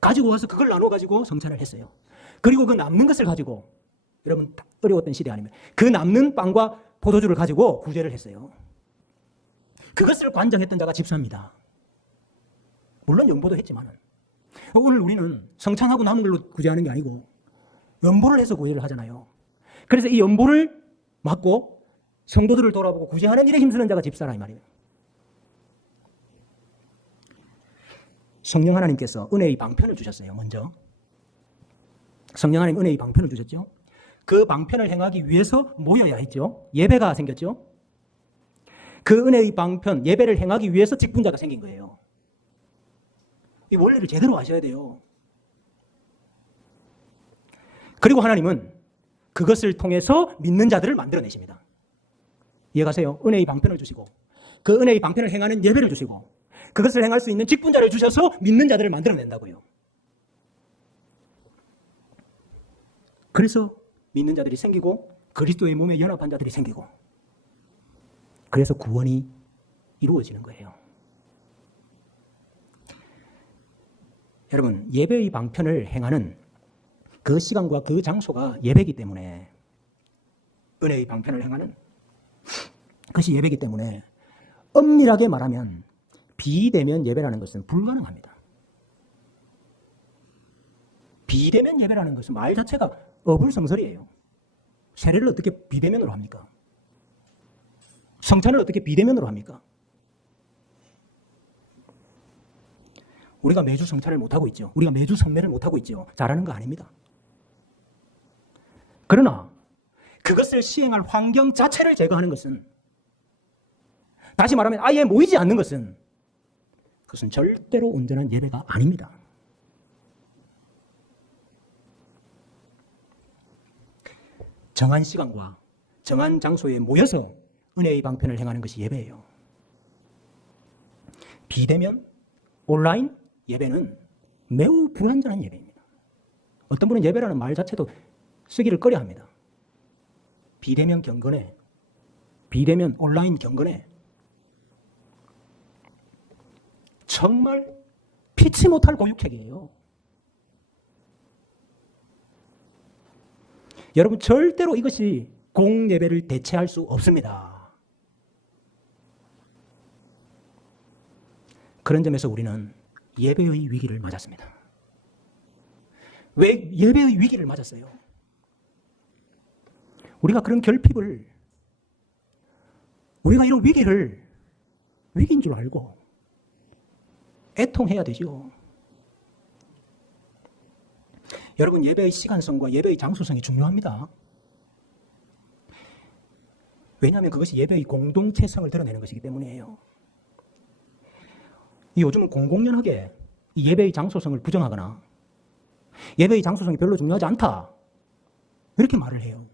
가지고 와서 그걸 나눠 가지고 성찬을 했어요. 그리고 그 남는 것을 가지고, 여러분 어려웠던 시대 아니면 그 남는 빵과 포도주를 가지고 구제를 했어요. 그것을 관장했던 자가 집사입니다. 물론 연보도 했지만 오늘 우리는 성찬하고 남은 걸로 구제하는 게 아니고 연보를 해서 구제를 하잖아요. 그래서 이 연보를 맡고 성도들을 돌아보고 구제하는 일에 힘쓰는 자가 집사라 이 말이에요. 성령 하나님께서 은혜의 방편을 주셨어요. 먼저 성령 하나님 은혜의 방편을 주셨죠. 그 방편을 행하기 위해서 모여야 했죠. 예배가 생겼죠. 그 은혜의 방편, 예배를 행하기 위해서 직분자가 생긴 거예요. 이 원리를 제대로 아셔야 돼요. 그리고 하나님은 그것을 통해서 믿는 자들을 만들어내십니다. 이해가세요? 은혜의 방편을 주시고 그 은혜의 방편을 행하는 예배를 주시고 그것을 행할 수 있는 직분자를 주셔서 믿는 자들을 만들어낸다고요. 그래서 믿는 자들이 생기고 그리스도의 몸에 연합한 자들이 생기고 그래서 구원이 이루어지는 거예요. 여러분, 예배의 방편을 행하는 그 시간과 그 장소가 예배이기 때문에 은혜의 방편을 행하는 그것이 예배이기 때문에 엄밀하게 말하면 비대면 예배라는 것은 불가능합니다. 비대면 예배라는 것은 말 자체가 어불성설이에요. 세례를 어떻게 비대면으로 합니까? 성찬을 어떻게 비대면으로 합니까? 우리가 매주 성찬을 못하고 있죠. 우리가 매주 성례를 못하고 있죠. 잘하는 거 아닙니다. 그러나 그것을 시행할 환경 자체를 제거하는 것은, 다시 말하면 아예 모이지 않는 것은, 그것은 절대로 온전한 예배가 아닙니다. 정한 시간과 정한 장소에 모여서 은혜의 방편을 행하는 것이 예배예요. 비대면, 온라인 예배는 매우 불완전한 예배입니다. 어떤 분은 예배라는 말 자체도 쓰기를 꺼려합니다. 비대면 경건회, 비대면 온라인 경건회, 정말 피치 못할 고육행이에요. 여러분, 절대로 이것이 공예배를 대체할 수 없습니다. 그런 점에서 우리는 예배의 위기를 맞았습니다. 왜 예배의 위기를 맞았어요? 우리가 그런 결핍을, 우리가 이런 위기를 위기인 줄 알고 애통해야 되죠. 여러분, 예배의 시간성과 예배의 장소성이 중요합니다. 왜냐하면 그것이 예배의 공동체성을 드러내는 것이기 때문이에요. 요즘은 공공연하게 이 예배의 장소성을 부정하거나 예배의 장소성이 별로 중요하지 않다, 이렇게 말을 해요.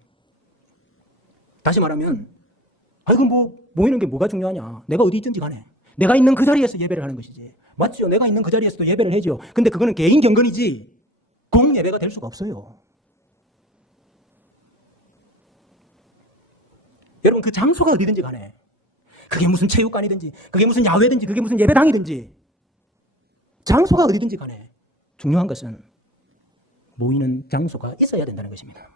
다시 말하면, 아이고 뭐 모이는 게 뭐가 중요하냐, 내가 어디 있든지 간에 내가 있는 그 자리에서 예배를 하는 것이지. 맞죠? 내가 있는 그 자리에서도 예배를 해죠. 근데 그거는 개인 경건이지 공예배가 될 수가 없어요. 여러분, 그 장소가 어디든지 간에, 그게 무슨 체육관이든지, 그게 무슨 야외든지, 그게 무슨 예배당이든지, 장소가 어디든지 간에 중요한 것은 모이는 장소가 있어야 된다는 것입니다.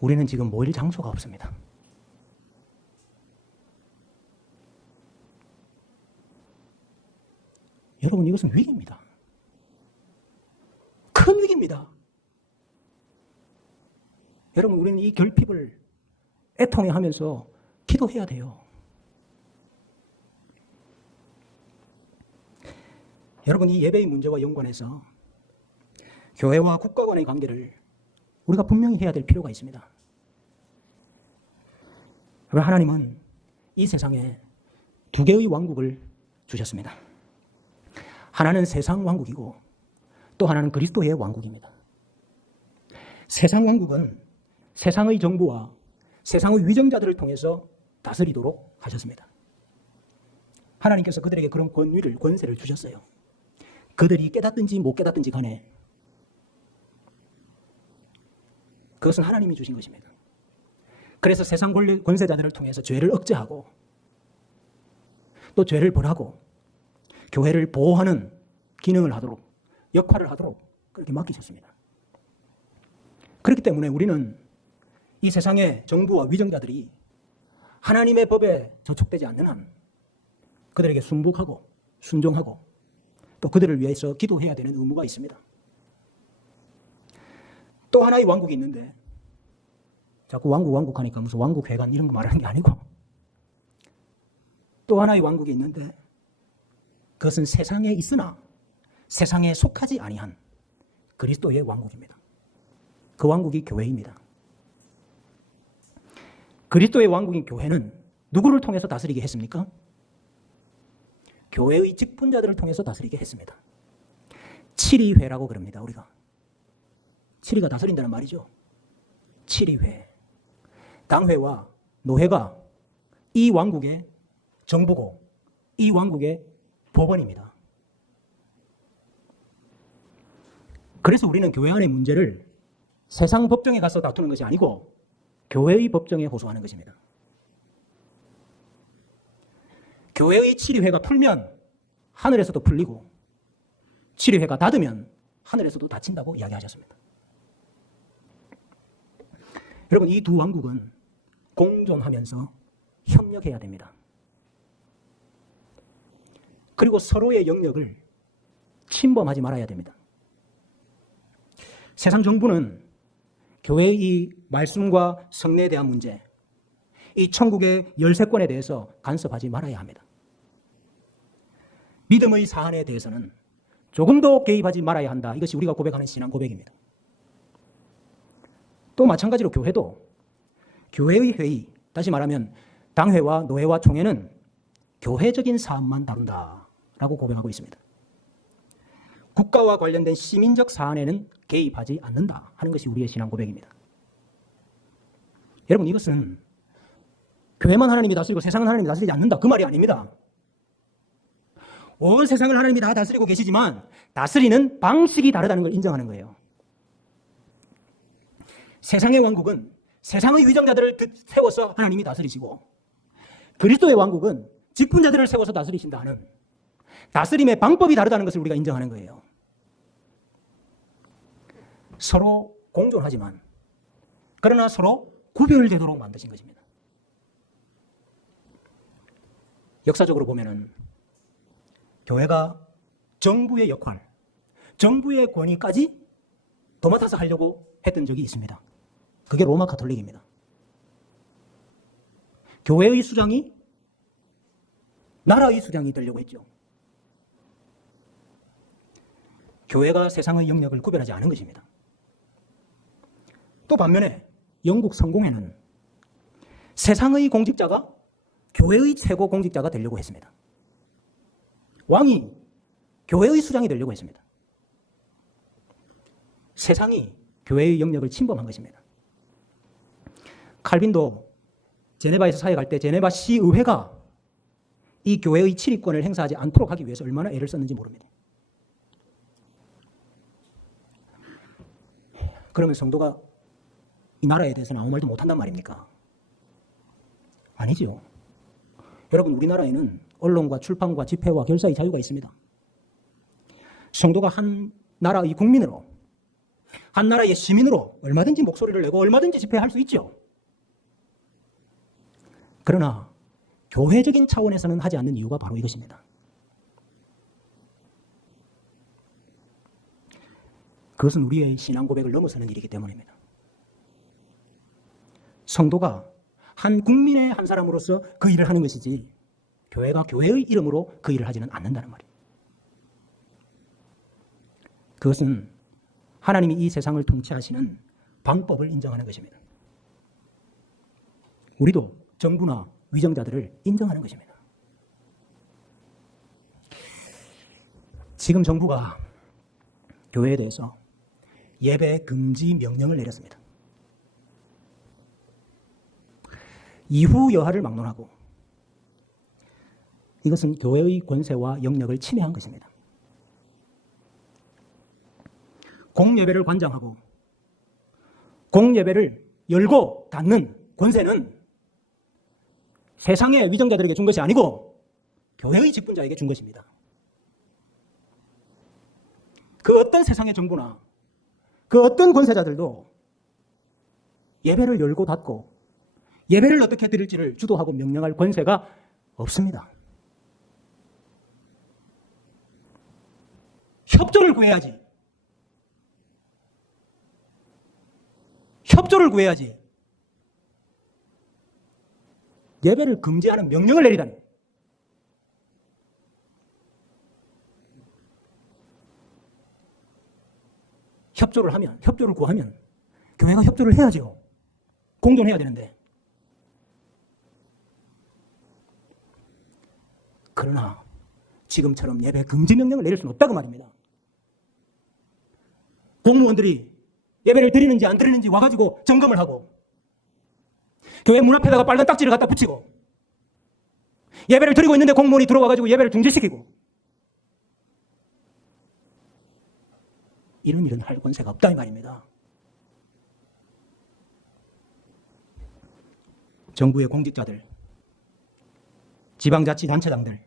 우리는 지금 모일 장소가 없습니다. 여러분, 이것은 위기입니다. 큰 위기입니다. 여러분, 우리는 이 결핍을 애통해 하면서 기도해야 돼요. 여러분, 이 예배의 문제와 연관해서 교회와 국가 간의 관계를 우리가 분명히 해야 될 필요가 있습니다. 하나님은 이 세상에 두 개의 왕국을 주셨습니다. 하나는 세상 왕국이고 또 하나는 그리스도의 왕국입니다. 세상 왕국은 세상의 정부와 세상의 위정자들을 통해서 다스리도록 하셨습니다. 하나님께서 그들에게 그런 권위를, 권세를 주셨어요. 그들이 깨닫든지 못 깨닫든지 간에 그것은 하나님이 주신 것입니다. 그래서 세상 권세자들을 통해서 죄를 억제하고 또 죄를 벌하고 교회를 보호하는 기능을 하도록, 역할을 하도록 그렇게 맡기셨습니다. 그렇기 때문에 우리는 이 세상의 정부와 위정자들이 하나님의 법에 저촉되지 않는 한 그들에게 순복하고 순종하고 또 그들을 위해서 기도해야 되는 의무가 있습니다. 또 하나의 왕국이 있는데, 자꾸 왕국 하니까 무슨 왕국회관 이런 거 말하는 게 아니고, 또 하나의 왕국이 있는데 그것은 세상에 있으나 세상에 속하지 아니한 그리스도의 왕국입니다. 그 왕국이 교회입니다. 그리스도의 왕국인 교회는 누구를 통해서 다스리게 했습니까? 교회의 직분자들을 통해서 다스리게 했습니다. 칠의회라고 그럽니다. 우리가 칠의가 다스린다는 말이죠. 칠의회, 당회와 노회가 이 왕국의 정부고 이 왕국의 법원입니다. 그래서 우리는 교회 안의 문제를 세상 법정에 가서 다투는 것이 아니고 교회의 법정에 호소하는 것입니다. 교회의 칠의회가 풀면 하늘에서도 풀리고 칠의회가 닫으면 하늘에서도 닫힌다고 이야기하셨습니다. 여러분, 이 두 왕국은 공존하면서 협력해야 됩니다. 그리고 서로의 영역을 침범하지 말아야 됩니다. 세상 정부는 교회의 이 말씀과 성례에 대한 문제, 이 천국의 열쇠권에 대해서 간섭하지 말아야 합니다. 믿음의 사안에 대해서는 조금도 개입하지 말아야 한다. 이것이 우리가 고백하는 신앙 고백입니다. 또 마찬가지로 교회도 교회의 회의, 다시 말하면 당회와 노회와 총회는 교회적인 사안만 다룬다라고 고백하고 있습니다. 국가와 관련된 시민적 사안에는 개입하지 않는다 하는 것이 우리의 신앙 고백입니다. 여러분, 이것은 교회만 하나님이 다스리고 세상은 하나님이 다스리지 않는다, 그 말이 아닙니다. 온 세상을 하나님이 다 다스리고 계시지만 다스리는 방식이 다르다는 걸 인정하는 거예요. 세상의 왕국은 세상의 위정자들을 세워서 하나님이 다스리시고, 그리스도의 왕국은 직분자들을 세워서 다스리신다 하는 다스림의 방법이 다르다는 것을 우리가 인정하는 거예요. 서로 공존하지만 그러나 서로 구별되도록 만드신 것입니다. 역사적으로 보면은 교회가 정부의 역할, 정부의 권위까지 도맡아서 하려고 했던 적이 있습니다. 그게 로마 가톨릭입니다. 교회의 수장이 나라의 수장이 되려고 했죠. 교회가 세상의 영역을 구별하지 않은 것입니다. 또 반면에 영국 성공회는 세상의 공직자가 교회의 최고 공직자가 되려고 했습니다. 왕이 교회의 수장이 되려고 했습니다. 세상이 교회의 영역을 침범한 것입니다. 칼빈도 제네바에서 사역할 때 제네바 시의회가 이 교회의 치리권을 행사하지 않도록 하기 위해서 얼마나 애를 썼는지 모릅니다. 그러면 성도가 이 나라에 대해서는 아무 말도 못한단 말입니까? 아니죠. 여러분, 우리나라에는 언론과 출판과 집회와 결사의 자유가 있습니다. 성도가 한 나라의 국민으로, 한 나라의 시민으로 얼마든지 목소리를 내고 얼마든지 집회할 수 있죠. 그러나 교회적인 차원에서는 하지 않는 이유가 바로 이것입니다. 그것은 우리의 신앙 고백을 넘어서는 일이기 때문입니다. 성도가 한 국민의 한 사람으로서 그 일을 하는 것이지 교회가 교회의 이름으로 그 일을 하지는 않는다는 말이에요. 그것은 하나님이 이 세상을 통치하시는 방법을 인정하는 것입니다. 우리도 정부나 위정자들을 인정하는 것입니다. 지금 정부가 교회에 대해서 예배 금지 명령을 내렸습니다. 이후 여하를 막론하고 이것은 교회의 권세와 영역을 침해한 것입니다. 공예배를 관장하고 공예배를 열고 닫는 권세는 세상의 위정자들에게 준 것이 아니고 교회의 직분자에게 준 것입니다. 그 어떤 세상의 정부나 그 어떤 권세자들도 예배를 열고 닫고 예배를 어떻게 드릴지를 주도하고 명령할 권세가 없습니다. 협조를 구해야지. 협조를 구해야지. 예배를 금지하는 명령을 내리다니. 협조를 구하면 교회가 협조를 해야죠. 공존해야 되는데. 그러나 지금처럼 예배 금지 명령을 내릴 수는 없다고 말입니다. 공무원들이 예배를 드리는지 안 드리는지 와가지고 점검을 하고 교회 문 앞에다가 빨간 딱지를 갖다 붙이고 예배를 드리고 있는데 공무원이 들어와가지고 예배를 중지시키고 이런 일은 할 권세가 없다 이 말입니다. 정부의 공직자들, 지방자치단체장들,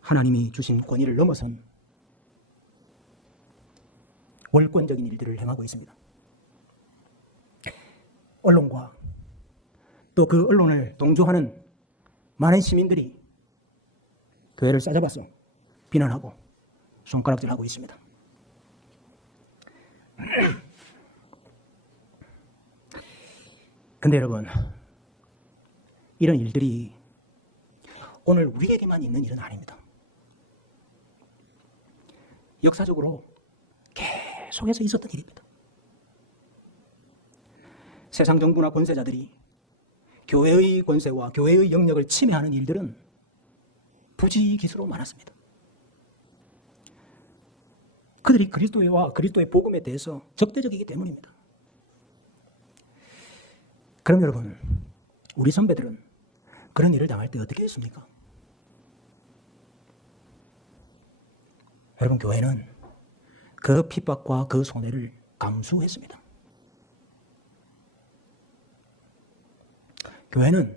하나님이 주신 권위를 넘어선 월권적인 일들을 행하고 있습니다. 언론과 또 그 언론을 동조하는 많은 시민들이 교회를 싸잡아서 비난하고 손가락질하고 있습니다. 근데 여러분, 이런 일들이 오늘 우리에게만 있는 일은 아닙니다. 역사적으로 계속해서 있었던 일입니다. 세상 정부나 권세자들이 교회의 권세와 교회의 영역을 침해하는 일들은 부지기수로 많았습니다. 그들이 그리스도와 그리스도의 복음에 대해서 적대적이기 때문입니다. 그럼 여러분, 우리 선배들은 그런 일을 당할 때 어떻게 했습니까? 여러분, 교회는 그 핍박과 그 손해를 감수했습니다. 교회는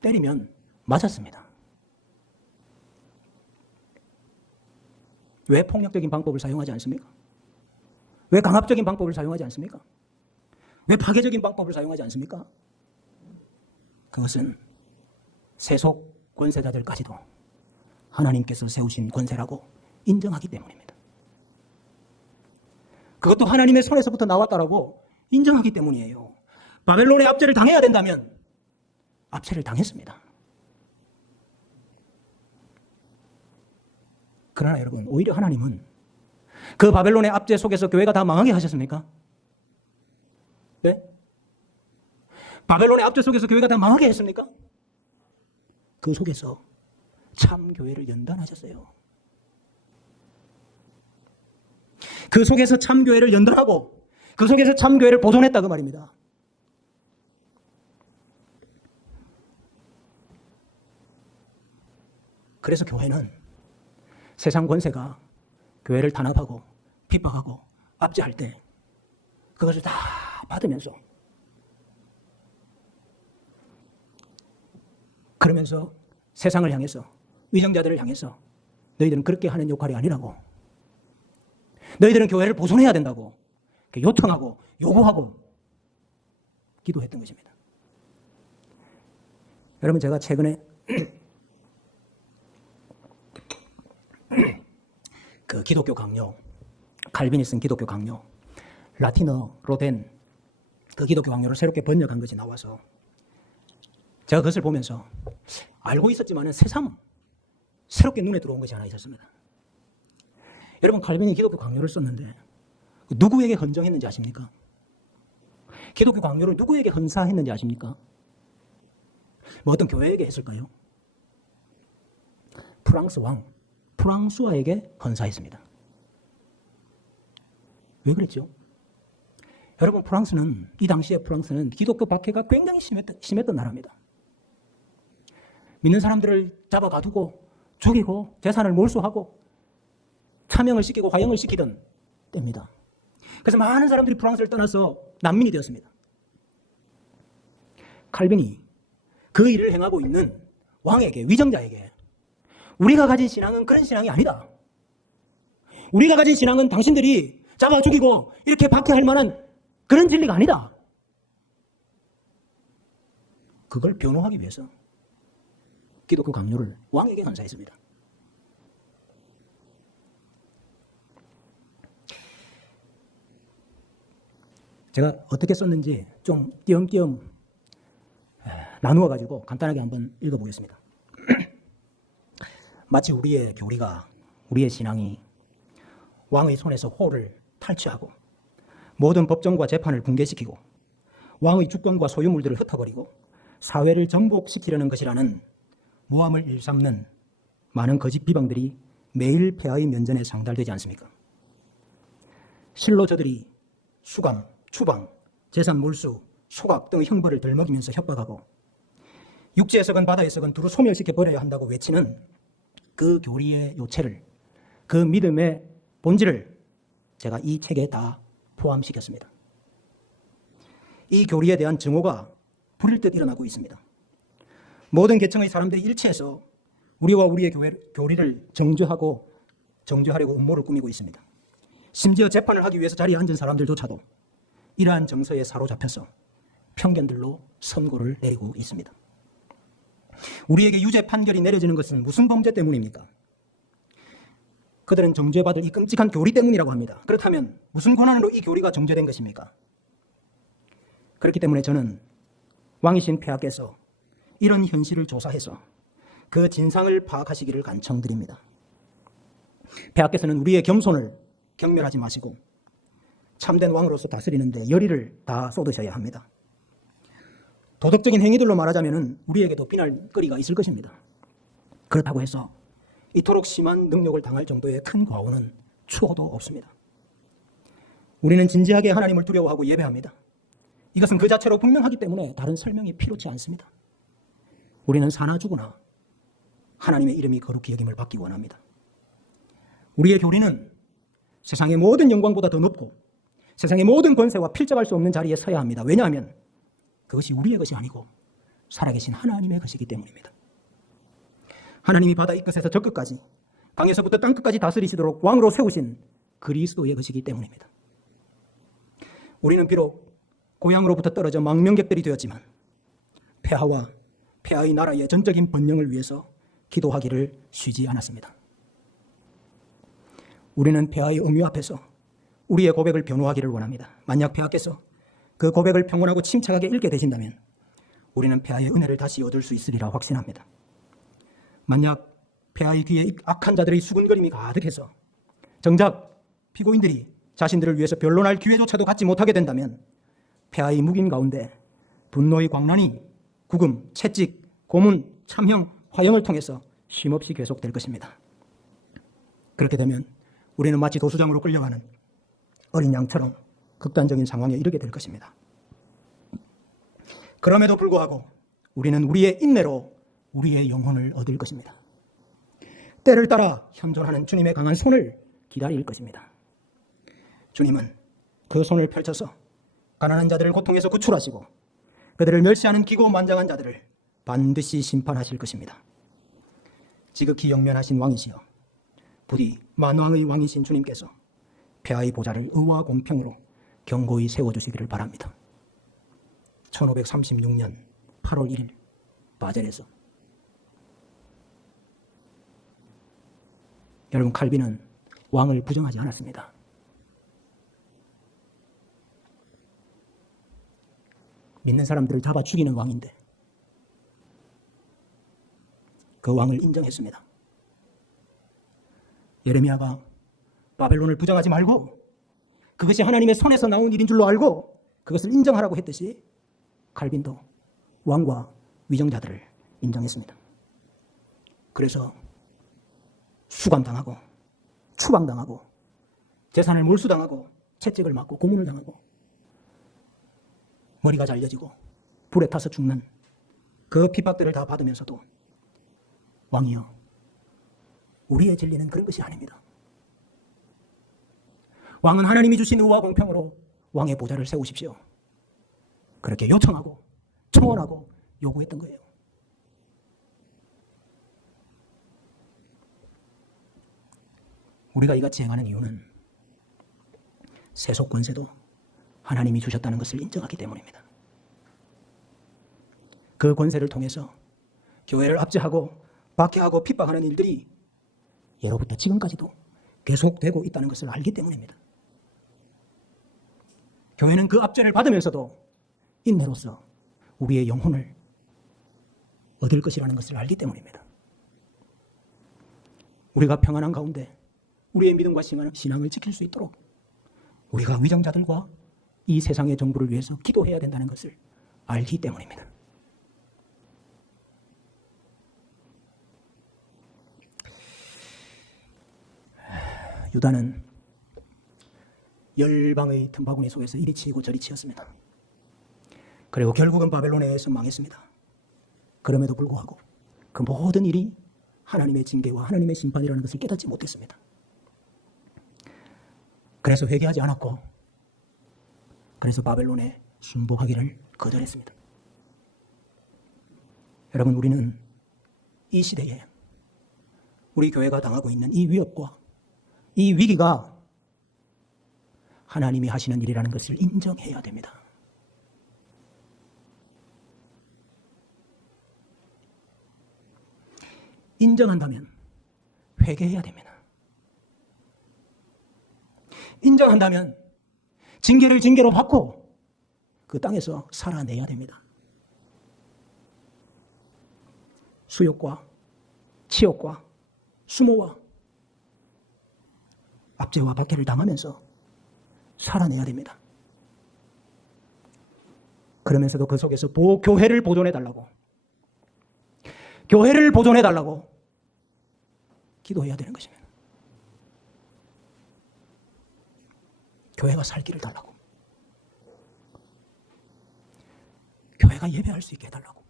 때리면 맞았습니다. 왜 폭력적인 방법을 사용하지 않습니까? 왜 강압적인 방법을 사용하지 않습니까? 왜 파괴적인 방법을 사용하지 않습니까? 그것은 세속 권세자들까지도 하나님께서 세우신 권세라고 인정하기 때문입니다. 그것도 하나님의 손에서부터 나왔다라고 인정하기 때문이에요. 바벨론의 압제를 당해야 된다면 압제를 당했습니다. 그러나 여러분, 오히려 하나님은 그 바벨론의 압제 속에서 교회가 다 망하게 하셨습니까? 네? 바벨론의 압제 속에서 교회가 다 망하게 했습니까? 그 속에서 참 교회를 연단하셨어요. 그 속에서 참 교회를 연단하고 그 속에서 참 교회를 보존했다 그 말입니다. 그래서 교회는 세상 권세가 교회를 탄압하고 핍박하고 압제할 때 그것을 다 받으면서 그러면서 세상을 향해서 위정자들을 향해서 너희들은 그렇게 하는 역할이 아니라고, 너희들은 교회를 보존해야 된다고 요청하고 요구하고 기도했던 것입니다. 여러분, 제가 최근에 그 기독교 강요, 칼빈이 쓴 기독교 강요, 라틴어로 된 그 기독교 강요를 새롭게 번역한 것이 나와서 제가 그것을 보면서 알고 있었지만 새삼 새롭게 눈에 들어온 것이 하나 있었습니다. 여러분, 칼빈이 기독교 강요를 썼는데 누구에게 헌정했는지 아십니까? 기독교 강요를 누구에게 헌사했는지 아십니까? 뭐 어떤 교회에게 했을까요? 프랑스 왕 프랑수아에게 헌사했습니다. 왜 그랬죠? 여러분, 이 당시에 프랑스는 기독교 박해가 굉장히 심했던 나라입니다. 믿는 사람들을 잡아 가두고 죽이고 재산을 몰수하고 차명을 시키고 화형을 시키던 때입니다. 그래서 많은 사람들이 프랑스를 떠나서 난민이 되었습니다. 칼빈이 그 일을 행하고 있는 왕에게, 위정자에게 우리가 가진 신앙은 그런 신앙이 아니다. 우리가 가진 신앙은 당신들이 잡아 죽이고 이렇게 박해할 만한 그런 진리가 아니다. 그걸 변호하기 위해서 기독교 강요를 왕에게 헌사했습니다. 제가 어떻게 썼는지 좀 띄엄띄엄 나누어 가지고 간단하게 한번 읽어보겠습니다. 마치 우리의 교리가, 우리의 신앙이 왕의 손에서 호를 탈취하고 모든 법정과 재판을 붕괴시키고 왕의 주권과 소유물들을 흩어버리고 사회를 정복시키려는 것이라는 모함을 일삼는 많은 거짓 비방들이 매일 폐하의 면전에 상달되지 않습니까? 실로 저들이 수감, 추방, 재산 몰수, 소각 등의 형벌을 덜먹이면서 협박하고 육지에서건 바다에서건 두루 소멸시켜 버려야 한다고 외치는 그 교리의 요체를, 그 믿음의 본질을 제가 이 책에 다 포함시켰습니다. 이 교리에 대한 증오가 불일 듯 일어나고 있습니다. 모든 계층의 사람들이 일치해서 우리와 우리의 교리를 정죄하려고 음모를 꾸미고 있습니다. 심지어 재판을 하기 위해서 자리에 앉은 사람들조차도 이러한 정서에 사로잡혀서 편견들로 선고를 내리고 있습니다. 우리에게 유죄 판결이 내려지는 것은 무슨 범죄 때문입니까? 그들은 정죄받을 이 끔찍한 교리 때문이라고 합니다. 그렇다면 무슨 권한으로 이 교리가 정죄된 것입니까? 그렇기 때문에 저는 왕이신 폐하께서 이런 현실을 조사해서 그 진상을 파악하시기를 간청드립니다. 폐하께서는 우리의 겸손을 경멸하지 마시고 참된 왕으로서 다스리는데 열의를 다 쏟으셔야 합니다. 도덕적인 행위들로 말하자면 우리에게도 비난거리가 있을 것입니다. 그렇다고 해서 이토록 심한 능력을 당할 정도의 큰 과오는 추호도 없습니다. 우리는 진지하게 하나님을 두려워하고 예배합니다. 이것은 그 자체로 분명하기 때문에 다른 설명이 필요치 않습니다. 우리는 사나 죽으나 하나님의 이름이 거룩히 여김을 받기 원합니다. 우리의 교리는 세상의 모든 영광보다 더 높고 세상의 모든 권세와 필적할 수 없는 자리에 서야 합니다. 왜냐하면 그것이 우리의 것이 아니고 살아계신 하나님의 것이기 때문입니다. 하나님이 바다 이 끝에서 저 끝까지 강에서부터 땅끝까지 다스리시도록 왕으로 세우신 그리스도의 것이기 때문입니다. 우리는 비록 고향으로부터 떨어져 망명객들이 되었지만 폐하와 폐하의 나라의 전적인 번영을 위해서 기도하기를 쉬지 않았습니다. 우리는 폐하의 응유 앞에서 우리의 고백을 변호하기를 원합니다. 만약 폐하께서 그 고백을 평온하고 침착하게 읽게 되신다면 우리는 폐하의 은혜를 다시 얻을 수 있으리라 확신합니다. 만약 폐하의 귀에 악한 자들의 수군거림이 가득해서 정작 피고인들이 자신들을 위해서 변론할 기회조차도 갖지 못하게 된다면 폐하의 묵인 가운데 분노의 광란이 구금, 채찍, 고문, 참형, 화형을 통해서 쉼없이 계속될 것입니다. 그렇게 되면 우리는 마치 도수장으로 끌려가는 어린 양처럼 극단적인 상황에 이르게 될 것입니다. 그럼에도 불구하고 우리는 우리의 인내로 우리의 영혼을 얻을 것입니다. 때를 따라 현존하는 주님의 강한 손을 기다릴 것입니다. 주님은 그 손을 펼쳐서 가난한 자들을 고통에서 구출하시고 그들을 멸시하는 기고만장한 자들을 반드시 심판하실 것입니다. 지극히 영면하신 왕이시여 부디 만왕의 왕이신 주님께서 폐하의 보좌를 의와 공평으로 견고히 세워주시기를 바랍니다. 1536년 8월 1일 바젤에서 여러분, 칼빈은 왕을 부정하지 않았습니다. 믿는 사람들을 잡아 죽이는 왕인데 그 왕을 인정했습니다. 예레미야가 바벨론을 부정하지 말고 그것이 하나님의 손에서 나온 일인 줄로 알고 그것을 인정하라고 했듯이 칼빈도 왕과 위정자들을 인정했습니다. 그래서 수감당하고 추방당하고 재산을 몰수당하고 채찍을 맞고 고문을 당하고 머리가 잘려지고 불에 타서 죽는 그 핍박들을 다 받으면서도 왕이여, 우리의 진리는 그런 것이 아닙니다. 왕은 하나님이 주신 의와 공평으로 왕의 보좌를 세우십시오. 그렇게 요청하고 청원하고 요구했던 거예요. 우리가 이같이 행하는 이유는 세속 권세도 하나님이 주셨다는 것을 인정하기 때문입니다. 그 권세를 통해서 교회를 압제하고 박해하고 핍박하는 일들이 예로부터 지금까지도 계속되고 있다는 것을 알기 때문입니다. 교회는 그 압제를 받으면서도 인내로서 우리의 영혼을 얻을 것이라는 것을 알기 때문입니다. 우리가 평안한 가운데 우리의 믿음과 신앙을 지킬 수 있도록 우리가 위정자들과 이 세상의 정부를 위해서 기도해야 된다는 것을 알기 때문입니다. 유다는 열방의 틈바구니 속에서 이리 치이고 저리 치였습니다. 그리고 결국은 바벨론에 의해서 망했습니다. 그럼에도 불구하고 그 모든 일이 하나님의 징계와 하나님의 심판이라는 것을 깨닫지 못했습니다. 그래서 회개하지 않았고 그래서 바벨론에 순복하기를 거절했습니다. 여러분, 우리는 이 시대에 우리 교회가 당하고 있는 이 위협과 이 위기가 하나님이 하시는 일이라는 것을 인정해야 됩니다. 인정한다면 회개해야 됩니다. 인정한다면 징계를 징계로 받고 그 땅에서 살아내야 됩니다. 수욕과 치욕과 수모와 압제와 박해를 당하면서 살아내야 됩니다. 그러면서도 그 속에서 교회를 보존해달라고, 교회를 보존해달라고 기도해야 되는 것입니다. 교회가 살 길을 달라고, 교회가 예배할 수 있게 해달라고.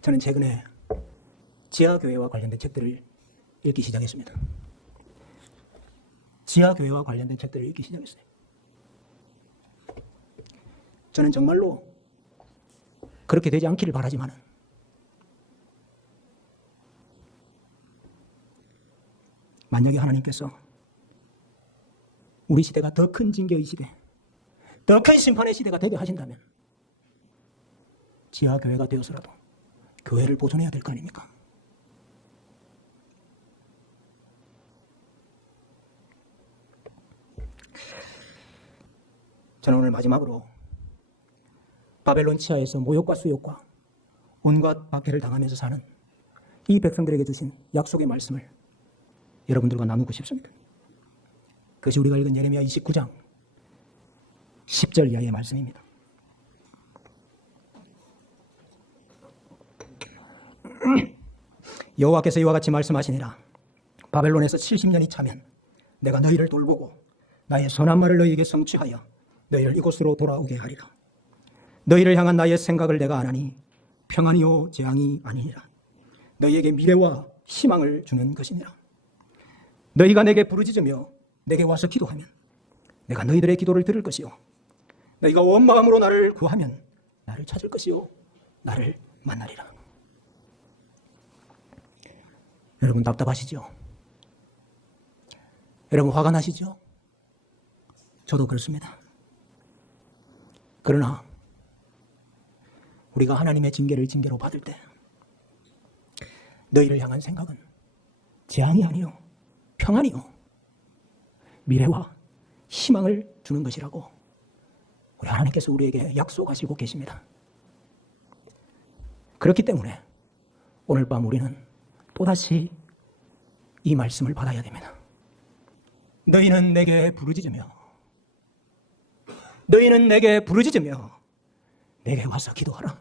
저는 최근에 지하교회와 관련된 책들을 읽기 시작했습니다. 지하교회와 관련된 책들을 읽기 시작했어요. 저는 정말로 그렇게 되지 않기를 바라지만 만약에 하나님께서 우리 시대가 더 큰 징계의 시대, 더 큰 심판의 시대가 되게 하신다면 지하 교회가 되어서라도 교회를 보존해야 될 거 아닙니까? 저는 오늘 마지막으로 바벨론 치하에서 모욕과 수욕과 온갖 박해를 당하면서 사는 이 백성들에게 주신 약속의 말씀을 여러분들과 나누고 싶습니다. 그것이 우리가 읽은 예레미야 29장 10절 이하의 말씀입니다. 여호와께서 이와 같이 말씀하시니라. 바벨론에서 70년이 차면 내가 너희를 돌보고 나의 선한 말을 너희에게 성취하여 너희를 이곳으로 돌아오게 하리라. 너희를 향한 나의 생각을 내가 아나니 평안이요 재앙이 아니니라. 너희에게 미래와 희망을 주는 것이니라. 너희가 내게 부르짖으며 내게 와서 기도하면 내가 너희들의 기도를 들을 것이요 너희가 온 마음으로 나를 구하면 나를 찾을 것이요 나를 만나리라. 여러분 답답하시죠? 여러분 화가 나시죠? 저도 그렇습니다. 그러나 우리가 하나님의 징계를 징계로 받을 때 너희를 향한 생각은 재앙이 아니요 평안이요 미래와 희망을 주는 것이라고 우리 하나님께서 우리에게 약속하시고 계십니다. 그렇기 때문에 오늘 밤 우리는 또다시 이 말씀을 받아야 됩니다. 너희는 내게 부르짖으며 내게 와서 기도하라.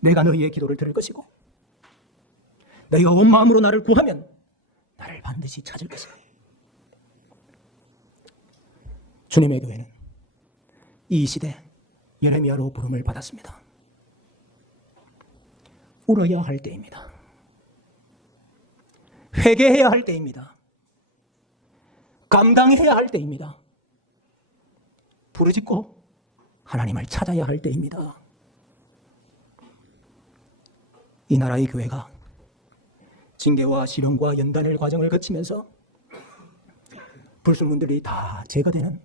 내가 너희의 기도를 들을 것이고 너희가 온 마음으로 나를 구하면 나를 반드시 찾을 것이다. 주님의 교회는 이 시대 예레미야로 부름을 받았습니다. 울어야 할 때입니다. 회개해야 할 때입니다. 감당해야 할 때입니다. 부르짖고 하나님을 찾아야 할 때입니다. 이 나라의 교회가 징계와 시련과 연단의 과정을 거치면서 불순물들이 다 제거되는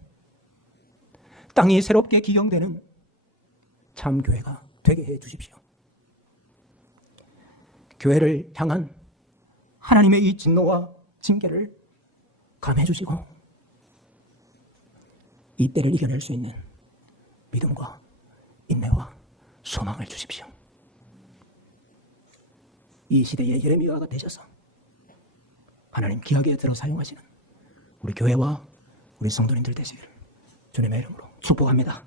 땅이 새롭게 기경되는 참 교회가 되게 해 주십시오. 교회를 향한 하나님의 이 진노와 징계를 감해 주시고 이 때를 이겨낼 수 있는 믿음과 인내와 소망을 주십시오. 이 시대의 예레미야가 되셔서 하나님 귀하게 들어 사용하시는 우리 교회와 우리 성도님들 되시기를 주님의 이름으로 축복합니다.